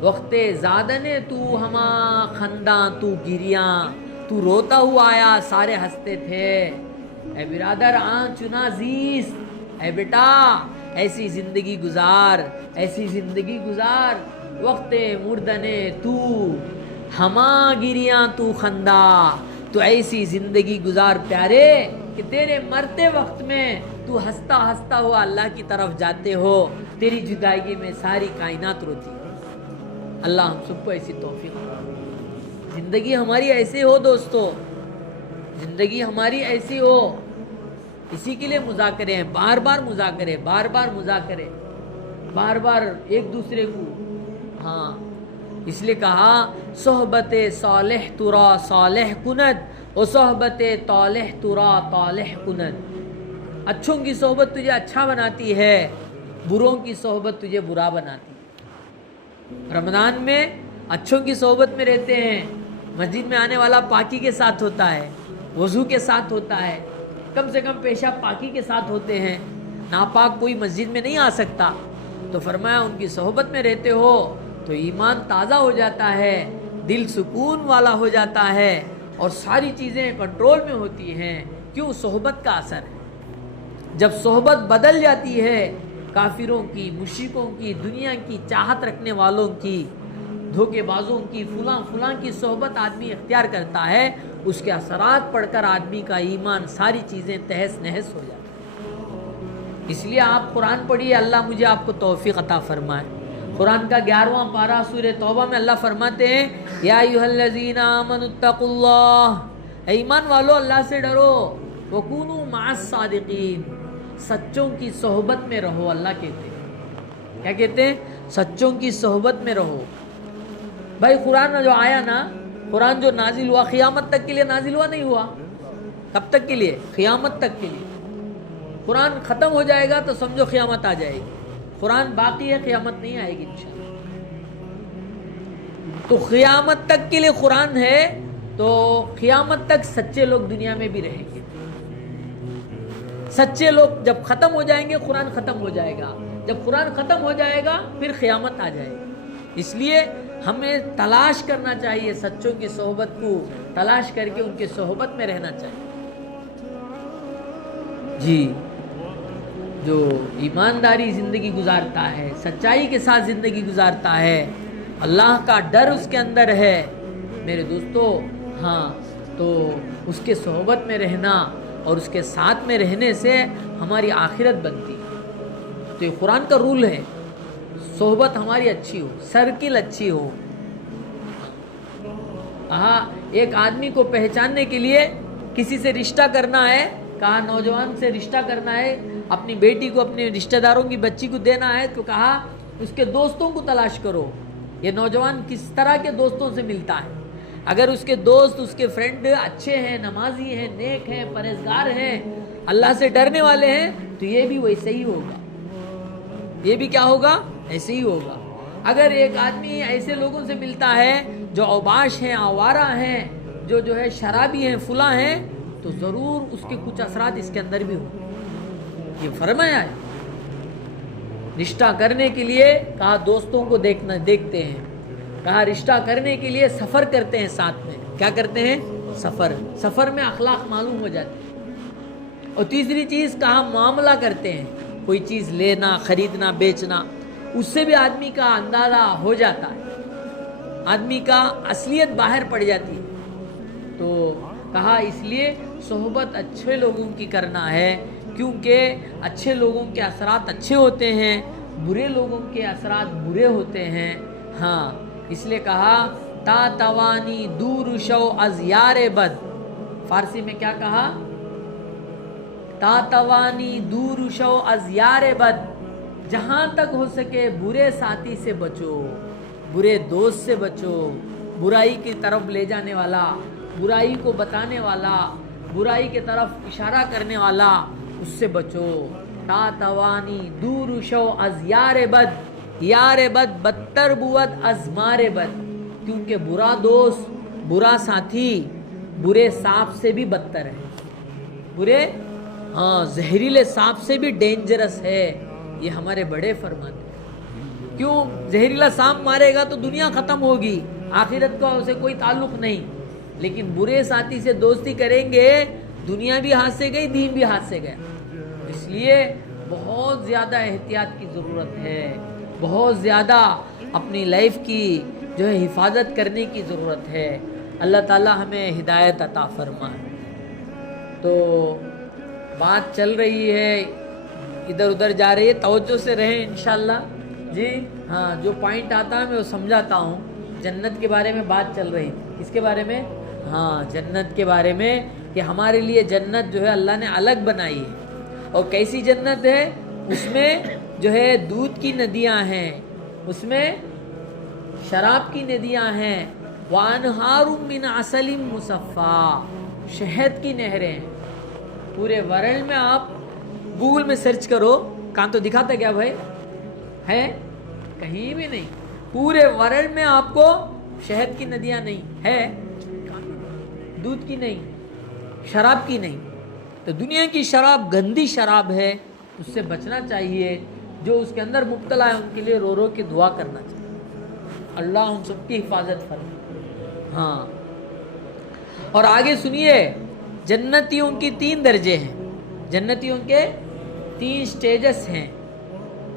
وقت زادنے تو ہما خنداں تو گریاں، تو روتا ہوا آیا، سارے ہنستے تھے. اے برادر آن چنا زیست، اے بیٹا ایسی زندگی گزار، ایسی زندگی گزار. وقت مردنے تو ہما گریاں تو خندہ، تو ایسی زندگی گزار پیارے کہ تیرے مرتے وقت میں تو ہنستا ہنستا ہوا اللہ کی طرف جاتے ہو، تیری جدائی میں ساری کائنات روتی. اللہ ہم سب کو ایسی توفیق دے. زندگی ہماری ایسی ہو دوستو، زندگی ہماری ایسی ہو. اسی کے لیے مذاکرے ہیں، بار بار مذاکرے، بار بار مذاکرے، بار بار ایک دوسرے کو. ہاں، اس لیے کہا صحبت صالح ترا صالح کند و صحبت طالح ترا طالح کند. اچھوں کی صحبت تجھے اچھا بناتی ہے، بروں کی صحبت تجھے برا بناتی ہے. رمضان میں اچھوں کی صحبت میں رہتے ہیں، مسجد میں آنے والا پاکی کے ساتھ ہوتا ہے، وضو کے ساتھ ہوتا ہے، کم سے کم پیشاب پاکی کے ساتھ ہوتے ہیں، ناپاک کوئی مسجد میں نہیں آ سکتا. تو فرمایا ان کی صحبت میں رہتے ہو تو ایمان تازہ ہو جاتا ہے، دل سکون والا ہو جاتا ہے، اور ساری چیزیں کنٹرول میں ہوتی ہیں. کیوں؟ صحبت کا اثر ہے. جب صحبت بدل جاتی ہے، کافروں کی، مشرکوں کی، دنیا کی چاہت رکھنے والوں کی، دھوکے بازوں کی، فلاں فلاں کی صحبت آدمی اختیار کرتا ہے، اس کے اثرات پڑھ کر آدمی کا ایمان، ساری چیزیں تہس نہس ہو جاتی ہیں. اس لیے آپ قرآن پڑھیے، اللہ مجھے آپ کو توفیق عطا فرمائے. قرآن کا 11واں پارہ سورہ توبہ میں اللہ فرماتے ہیں یا ایھا الذین آمنوا اتقوا اللہ، اے ایمان والو اللہ سے ڈرو، وکونوا مع الصادقین، سچوں کی صحبت میں رہو. اللہ کہتے ہیں، کیا کہتے ہیں؟ سچوں کی صحبت میں رہو. بھائی قرآن جو آیا نا، قرآن جو نازل ہوا، قیامت تک کے لیے نازل ہوا نہیں ہوا؟ کب تک کے لیے؟ قیامت تک کے لیے. قرآن ختم ہو جائے گا تو سمجھو قیامت آ جائے گی. قرآن باقی ہے، قیامت نہیں آئے گی انشاءاللہ. تو قیامت تک کے لیے قرآن ہے، تو قیامت تک سچے لوگ دنیا میں بھی رہیں گے. سچے لوگ جب ختم ہو جائیں گے، قرآن ختم ہو جائے گا. جب قرآن ختم ہو جائے گا پھر قیامت آ جائے گی. اس لیے ہمیں تلاش کرنا چاہیے، سچوں کی صحبت کو تلاش کر کے ان کی صحبت میں رہنا چاہیے. جی، جو ایمانداری زندگی گزارتا ہے، سچائی کے ساتھ زندگی گزارتا ہے، اللہ کا ڈر اس کے اندر ہے میرے دوستو، ہاں، تو اس کے صحبت میں رہنا اور اس کے ساتھ میں رہنے سے ہماری آخرت بنتی ہے. تو یہ قرآن کا رول ہے، صحبت ہماری اچھی ہو، سرکل اچھی ہو. ہاں، ایک آدمی کو پہچاننے کے لیے کسی سے رشتہ کرنا ہے، کہا نوجوان سے رشتہ کرنا ہے، اپنی بیٹی کو اپنے رشتہ داروں کی بچی کو دینا ہے، تو کہا اس کے دوستوں کو تلاش کرو. یہ نوجوان کس طرح کے دوستوں سے ملتا ہے؟ اگر اس کے دوست، اس کے فرینڈ اچھے ہیں، نمازی ہیں، نیک ہیں، پرہیزگار ہیں، اللہ سے ڈرنے والے ہیں، تو یہ بھی ویسے ہی ہوگا. یہ بھی کیا ہوگا؟ ایسے ہی ہوگا. اگر ایک آدمی ایسے لوگوں سے ملتا ہے جو اوباش ہیں، آوارہ ہیں، جو ہے شرابی ہیں، فلاں ہیں، تو ضرور اس کے کچھ اثرات اس کے اندر بھی ہوں. یہ فرمایا ہے. رشتہ کرنے کے لیے کہا دوستوں کو دیکھتے ہیں، کہا رشتہ کرنے کے لیے سفر کرتے ہیں ساتھ میں. کیا کرتے ہیں؟ سفر میں اخلاق معلوم ہو جاتے ہیں. اور تیسری چیز کہا معاملہ کرتے ہیں، کوئی چیز لینا، خریدنا، بیچنا، اس سے بھی آدمی کا اندازہ ہو جاتا ہے، آدمی کا اصلیت باہر پڑ جاتی ہے. تو کہا اس لیے صحبت اچھے لوگوں کی کرنا ہے، کیونکہ اچھے لوگوں کے اثرات اچھے ہوتے ہیں، برے لوگوں کے اثرات برے ہوتے ہیں. ہاں، اس لیے کہا تا توانی دور شو از یار بد. فارسی میں کیا کہا؟ تا توانی دور شو از یار بد. جہاں تک ہو سکے برے ساتھی سے بچو، برے دوست سے بچو، برائی کی طرف لے جانے والا، برائی کو بتانے والا، برائی کی طرف اشارہ کرنے والا، اس سے بچو۔ تا توانی دور شو از یار بد، یار بد بدتر بود از مار بد، کیونکہ برا دوست، برا ساتھی برے سانپ سے بھی بدتر ہے، برے زہریلے سانپ سے بھی ڈینجرس ہے، یہ ہمارے بڑے فرماتے ہیں۔ کیوں؟ زہریلا سانپ مارے گا تو دنیا ختم ہوگی، آخرت کا اسے کوئی تعلق نہیں، لیکن برے ساتھی سے دوستی کریں گے دنیا بھی ہاتھ سے گئی، دین بھی ہاتھ سے گیا۔ اس لیے بہت زیادہ احتیاط کی ضرورت ہے، بہت زیادہ اپنی لائف کی جو ہے حفاظت کرنے کی ضرورت ہے۔ اللہ تعالی ہمیں ہدایت عطا فرمائے۔ تو بات چل رہی ہے، ادھر ادھر جا رہی ہے، توجہ سے رہیں انشاءاللہ۔ جی ہاں، جو پوائنٹ آتا ہے میں وہ سمجھاتا ہوں۔ جنت کے بارے میں بات چل رہی تھی، کس کے بارے میں؟ ہاں، جنت کے بارے میں، کہ ہمارے لیے جنت جو ہے اللہ نے الگ بنائی ہے۔ اور کیسی جنت ہے؟ اس میں جو ہے دودھ کی ندیاں ہیں، اس میں شراب کی ندیاں ہیں، وانہار من عسل مصفا، شہد کی نہریں ہیں۔ پورے ورلڈ میں آپ گوگل میں سرچ کرو، کہاں تو دکھاتا کیا بھائی ہے؟ کہیں بھی نہیں۔ پورے ورلڈ میں آپ کو شہد کی ندیاں نہیں ہے، دودھ کی نہیں، شراب کی نہیں۔ تو دنیا کی شراب گندی شراب ہے، اس سے بچنا چاہیے۔ جو اس کے اندر مبتلا ہے ان کے لیے رو رو کے دعا کرنا چاہیے، اللہ ہم سب کی حفاظت فرمائے۔ ہاں، اور آگے سنیے، جنتیوں کی 3 درجے ہیں، جنتیوں کے 3 سٹیجز ہیں۔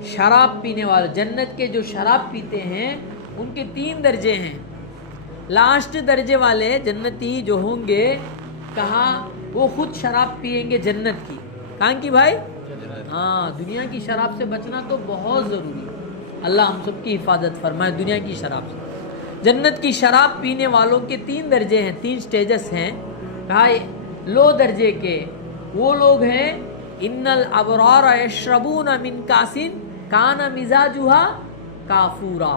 شراب پینے والے، جنت کے جو شراب پیتے ہیں ان کے 3 درجے ہیں۔ لاسٹ درجے والے جنتی جو ہوں گے، کہا وہ خود شراب پیئیں گے جنت کی۔ کہاں کی بھائی؟ ہاں، دنیا کی شراب سے بچنا تو بہت ضروری ہے، اللہ ہم سب کی حفاظت فرمائے دنیا کی شراب سے۔ جنت کی شراب پینے والوں کے 3 درجے ہیں، 3 سٹیجز ہیں۔ کہا لو درجے کے وہ لوگ ہیں، ان الابرار یشربون من کاس کان مزاجھا کافورا۔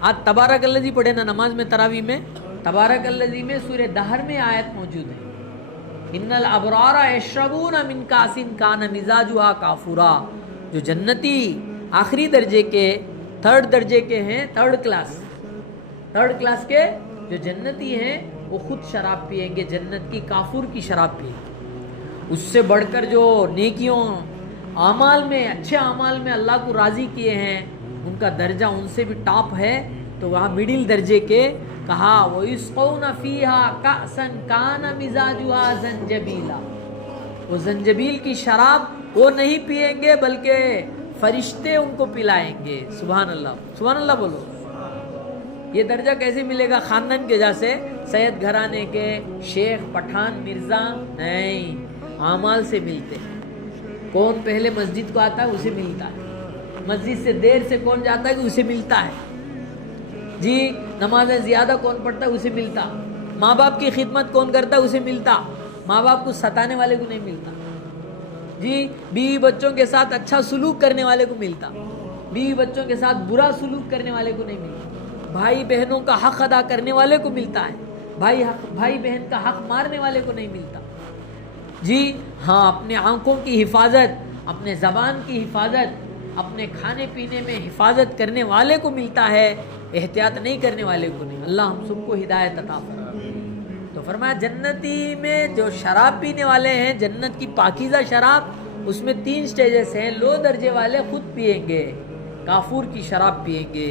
آج تبارک الذی پڑھے نا نماز میں، تراویح میں، تبارک الذی میں سورہ دہر میں آیت موجود ہے، ان الابرار یشربون من کاس کان مزاجھا کافورا۔ جو جنتی آخری درجے کے، 3rd درجے کے ہیں، 3rd کلاس کے جو جنتی ہیں، وہ خود شراب پیئیں گے، جنت کی کافور کی شراب پیئیں گے۔ اس سے بڑھ کر جو نیکیوں اعمال میں، اچھے اعمال میں اللہ کو راضی کیے ہیں، ان کا درجہ ان سے بھی ٹاپ ہے۔ تو وہاں مڈل درجے کے کہا وَيُسْقَوْنَ فِيهَا كَأْسًا كَانَ مِزَاجُهَا زَنْجَبِيلًا، وہ زنجبیل کی شراب وہ نہیں پیئیں گے بلکہ فرشتے ان کو پلائیں گے۔ سبحان اللہ، سبحان اللہ بولو۔ یہ درجہ کیسے ملے گا؟ خاندان کی وجہ سے، سید گھرانے کے، شیخ، پٹھان، مرزا نہیں، اعمال سے ملتے ہیں۔ کون پہلے مسجد کو آتا ہے اسے ملتا ہے، مسجد سے دیر سے کون جاتا ہے کہ اسے ملتا ہے، جی نمازیں زیادہ کون پڑھتا ہے اسے ملتا، ماں باپ کی خدمت کون کرتا ہے اسے ملتا، ماں باپ کو ستانے والے کو نہیں ملتا، جی بیوی بچوں کے ساتھ اچھا سلوک کرنے والے کو ملتا، بیوی بچوں کے ساتھ برا سلوک کرنے والے کو نہیں ملتا، بھائی بہنوں کا حق ادا کرنے والے کو ملتا ہے، بھائی بہن کا حق مارنے والے کو نہیں ملتا، جی ہاں اپنے آنکھوں کی حفاظت، اپنے زبان کی حفاظت، اپنے کھانے پینے میں حفاظت کرنے والے کو ملتا ہے، احتیاط نہیں کرنے والے کو نہیں۔ اللہ ہم سب کو ہدایت عطا فرمائے۔ تو فرمایا جنتی میں جو شراب پینے والے ہیں، جنت کی پاکیزہ شراب، اس میں 3 سٹیجز ہیں۔ لو درجے والے خود پیئیں گے، کافور کی شراب پیئیں گے،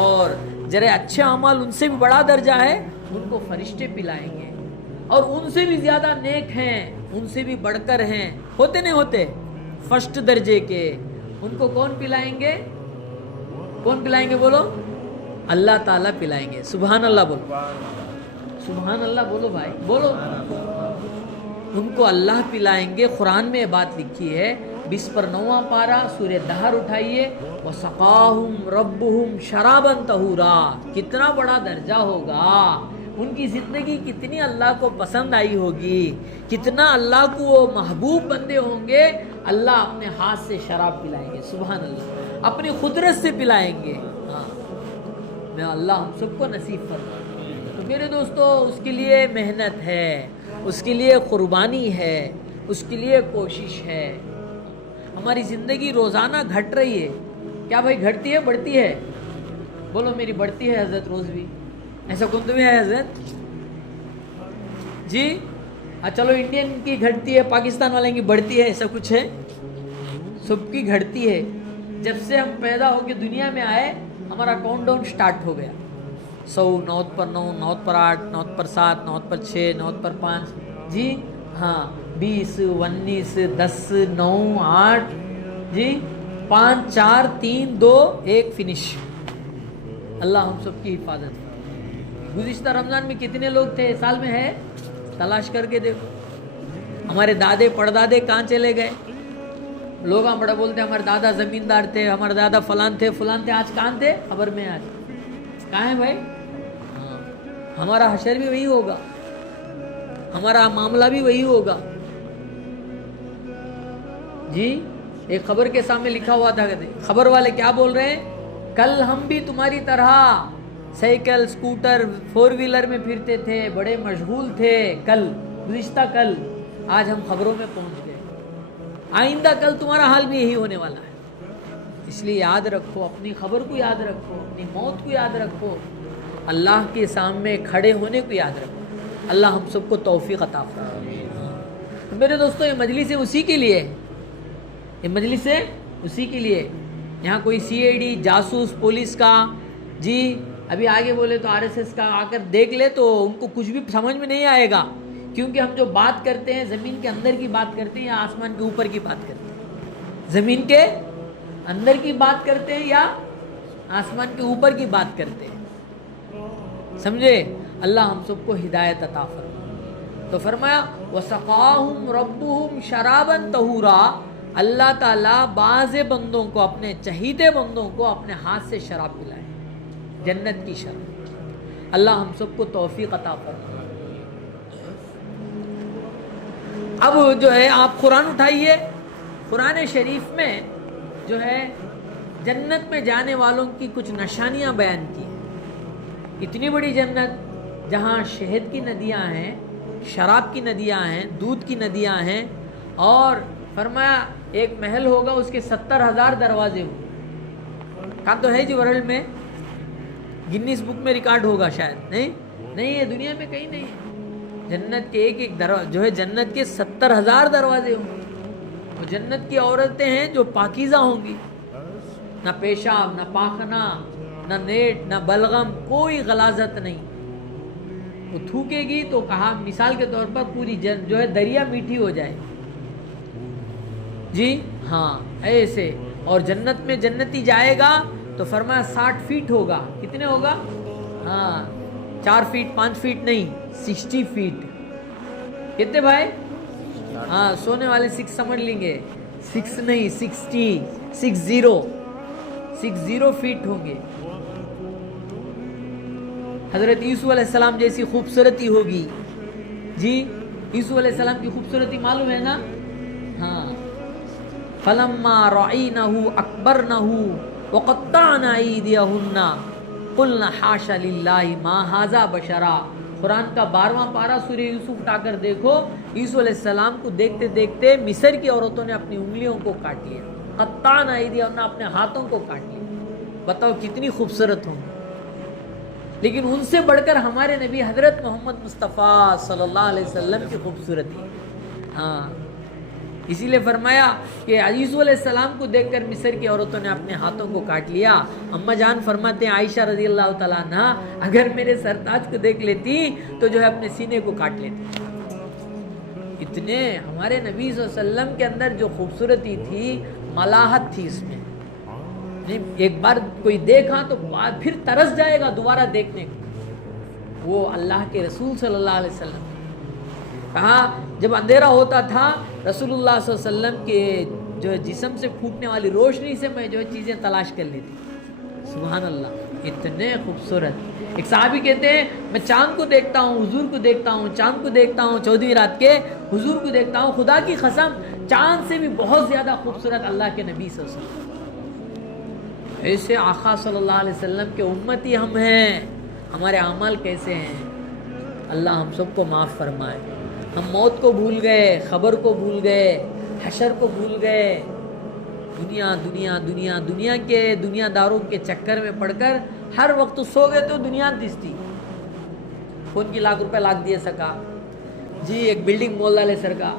اور ذرا اچھے اعمال ان سے بھی بڑا درجہ ہے، ان کو فرشتے پلائیں گے، اور ان سے بھی زیادہ نیک ہیں، ان سے بھی بڑھ کر ہیں، ہوتے نہیں ہوتے، 1st درجے کے، ان کو کون پلائیں گے؟ کون پلائیں گے بولو؟ اللہ تعالیٰ پلائیں گے۔ سبحان اللہ بولو، سبحان اللہ بولو بھائی، بولو۔ ان کو اللہ پلائیں گے۔ قرآن میں یہ بات لکھی ہے، 29واں پارہ سورہ دہر اٹھائیے، وَسَقَاهُمْ رَبُّهُمْ شَرَابًا طَهُورًا، کتنا بڑا درجہ ہوگا، ان کی زندگی کتنی اللہ کو پسند آئی ہوگی، کتنا اللہ کو وہ محبوب بندے ہوں گے، اللہ اپنے ہاتھ سے شراب پلائیں گے۔ سبحان اللہ، اپنی قدرت سے پلائیں گے. ہاں، میں اللہ ہم سب کو نصیب فرمائے. تو میرے دوستو، اس کے لیے محنت ہے، اس کے لیے قربانی ہے، اس کے لیے کوشش ہے. ہماری زندگی روزانہ گھٹ رہی ہے. کیا بھائی گھٹتی ہے بڑھتی ہے؟ بولو میری بڑھتی ہے حضرت روز بھی. ایسا کون تمہیں ہے حضرت جی؟ چلو انڈین کی گھٹتی ہے، پاکستان والے کی بڑھتی ہے، ایسا کچھ ہے؟ سب کی گھٹتی ہے. جب سے ہم پیدا ہو کے دنیا میں آئے ہمارا کاؤنٹ ڈاؤن سٹارٹ ہو گیا. 100، 9 پر 9، 9 پر 8، 9 پر 7، 9 پر 6، 9 پر 5. جی ہاں، 20، 19، 10، 9، 8، جی 5، 4، 3، 2، 1 فنش. اللہ ہم سب کی حفاظت. گزشتہ رمضان میں کتنے لوگ تھے سال میں ہے؟ تلاش کر کے دیکھو. ہمارے دادے پڑدادے کہاں چلے گئے؟ لوگ بڑا بولتے ہمارے دادا زمیندار تھے، ہمارے دادا فلان تھے فلان تھے. آج کہاں تھے؟ خبر میں. آج کہاں ہیں بھائی؟ ہاں، ہمارا حشر بھی وہی ہوگا، ہمارا معاملہ بھی وہی ہوگا. جی ایک خبر کے سامنے لکھا ہوا تھا، خبر والے کیا بول رہے ہیں؟ کل ہم بھی تمہاری طرح سائیکل، اسکوٹر، 4 ویلر میں پھرتے تھے، بڑے مشغول تھے کل، گزشتہ کل. آج ہم خبروں میں پہنچ گئے. آئندہ کل تمہارا حال بھی یہی ہونے والا ہے. اس لیے یاد رکھو، اپنی خبر کو یاد رکھو، اپنی موت کو یاد رکھو، اللہ کے سامنے کھڑے ہونے کو یاد رکھو. اللہ ہم سب کو توفیق عطا فرمائے. میرے دوستو، یہ مجلس اسی کے لیے، یہ مجلس اسی کے لیے. یہاں کوئی CID جاسوس پولیس کا، جی ابھی آگے بولے تو RSS کا آ کر دیکھ لے تو ان کو کچھ بھی سمجھ میں نہیں آئے گا. کیونکہ ہم جو بات کرتے ہیں زمین کے اندر کی بات کرتے ہیں یا آسمان کے اوپر کی بات کرتے ہیں؟ زمین کے اندر کی بات کرتے ہیں یا آسمان کے اوپر کی بات کرتے ہیں؟ سمجھے؟ اللہ ہم سب کو ہدایت عطا فرمائے. تو فرمایا وَسَقَاهُمْ رَبُّهُمْ شَرَابًا طَهُورًا. اللہ تعالیٰ بعض بندوں کو، اپنے چہیتے بندوں کو اپنے ہاتھ سے شراب پلائے، جنت کی شراب. اللہ ہم سب کو توفیق عطا فرمائے. اب جو ہے آپ قرآن اٹھائیے، قرآن شریف میں جو ہے جنت میں جانے والوں کی کچھ نشانیاں بیان کی. اتنی بڑی جنت جہاں شہد کی ندیاں ہیں، شراب کی ندیاں ہیں، دودھ کی ندیاں ہیں، اور فرمایا ایک محل ہوگا اس کے 70,000 دروازے ہوں. کہاں تو ہے جی ورلڈ میں؟ گنیس بک میں ریکارڈ ہوگا شاید. نہیں ہے، دنیا میں کہیں نہیں ہے. جنت کے ایک جو ہے جنت کے 70,000 دروازے ہوں. وہ جنت کی عورتیں ہیں جو پاکیزہ ہوں گی، نہ پیشاب، نہ پاخانہ، نہ نیٹ، نہ بلغم، کوئی غلاظت نہیں. وہ تھوکے گی تو کہا مثال کے طور پر پوری جو ہے دریا میٹھی ہو جائے. جی ہاں ایسے. اور جنت میں جنتی جائے گا تو فرمایا 60 فیٹ ہوگا. کتنے ہوگا؟ ہاں 4 فیٹ 5 فیٹ نہیں، 60 فیٹ. کتنے بھائی؟ ہاں سونے والے 6 سمجھ لیں گے، 6 نہیں 60 فیٹ ہوں گے. حضرت یوسف علیہ السلام جیسی خوبصورتی ہوگی. جی یوسف علیہ السلام کی خوبصورتی معلوم ہے نا؟ ہاں فلما رأینہ اکبرنہ وقطعن ایدیہن قلنا حاشا للہ ما ھذا بشرا. قرآن کا 12واں پارہ سورہ یوسف اٹھا کر دیکھو. یوسف علیہ السلام کو دیکھتے دیکھتے مصر کی عورتوں نے اپنی انگلیوں کو کاٹ لیا، قطعن ایدیہن، اپنے ہاتھوں کو کاٹ لیا. بتاؤ کتنی خوبصورت ہوں. لیکن ان سے بڑھ کر ہمارے نبی حضرت محمد مصطفیٰ صلی اللہ علیہ وسلم کی خوبصورتی. ہاں اسی لیے فرمایا کہ یوسف علیہ السلام کو دیکھ کر مصر کی عورتوں نے اپنے ہاتھوں کو کاٹ لیا. اما جان فرماتے ہیں عائشہ رضی اللہ تعالیٰ عنہ، اگر میرے سرتاج کو دیکھ لیتی تو جو ہے اپنے سینے کو کاٹ لیتی. اتنے ہمارے نبی صلی اللہ علیہ وسلم کے اندر جو خوبصورتی تھی، ملاحت تھی اس میں. ایک بار کوئی دیکھا تو بعد پھر ترس جائے گا دوبارہ دیکھنے کو. وہ اللہ کے رسول صلی اللہ علیہ وسلم. کہا جب اندھیرا ہوتا تھا رسول اللہ صلی اللہ علیہ وسلم کے جو ہے جسم سے پھوٹنے والی روشنی سے میں جو ہے چیزیں تلاش کر لیتی. سبحان اللہ، اتنے خوبصورت. ایک صحابی کہتے ہیں میں چاند کو دیکھتا ہوں، حضور کو دیکھتا ہوں، چاند کو دیکھتا ہوں 14ویں رات کے، حضور کو دیکھتا ہوں. خدا کی قسم چاند سے بھی بہت زیادہ خوبصورت اللہ کے نبی صلی اللہ علیہ وسلم. ایسے آقا صلی اللہ علیہ وسلم کے امتی ہم ہیں، ہمارے اعمال کیسے ہیں؟ اللہ ہم سب کو معاف فرمائے۔ ہم موت کو بھول گئے، خبر کو بھول گئے، حشر کو بھول گئے، دنیا دنیا دنیا دنیا کے دنیا داروں کے چکر میں پڑ کر ہر وقت سو گئے تو دنیا دستی کون کی لاکھ روپے لاکھ دیے سکا جی، ایک بلڈنگ مول والے سر کا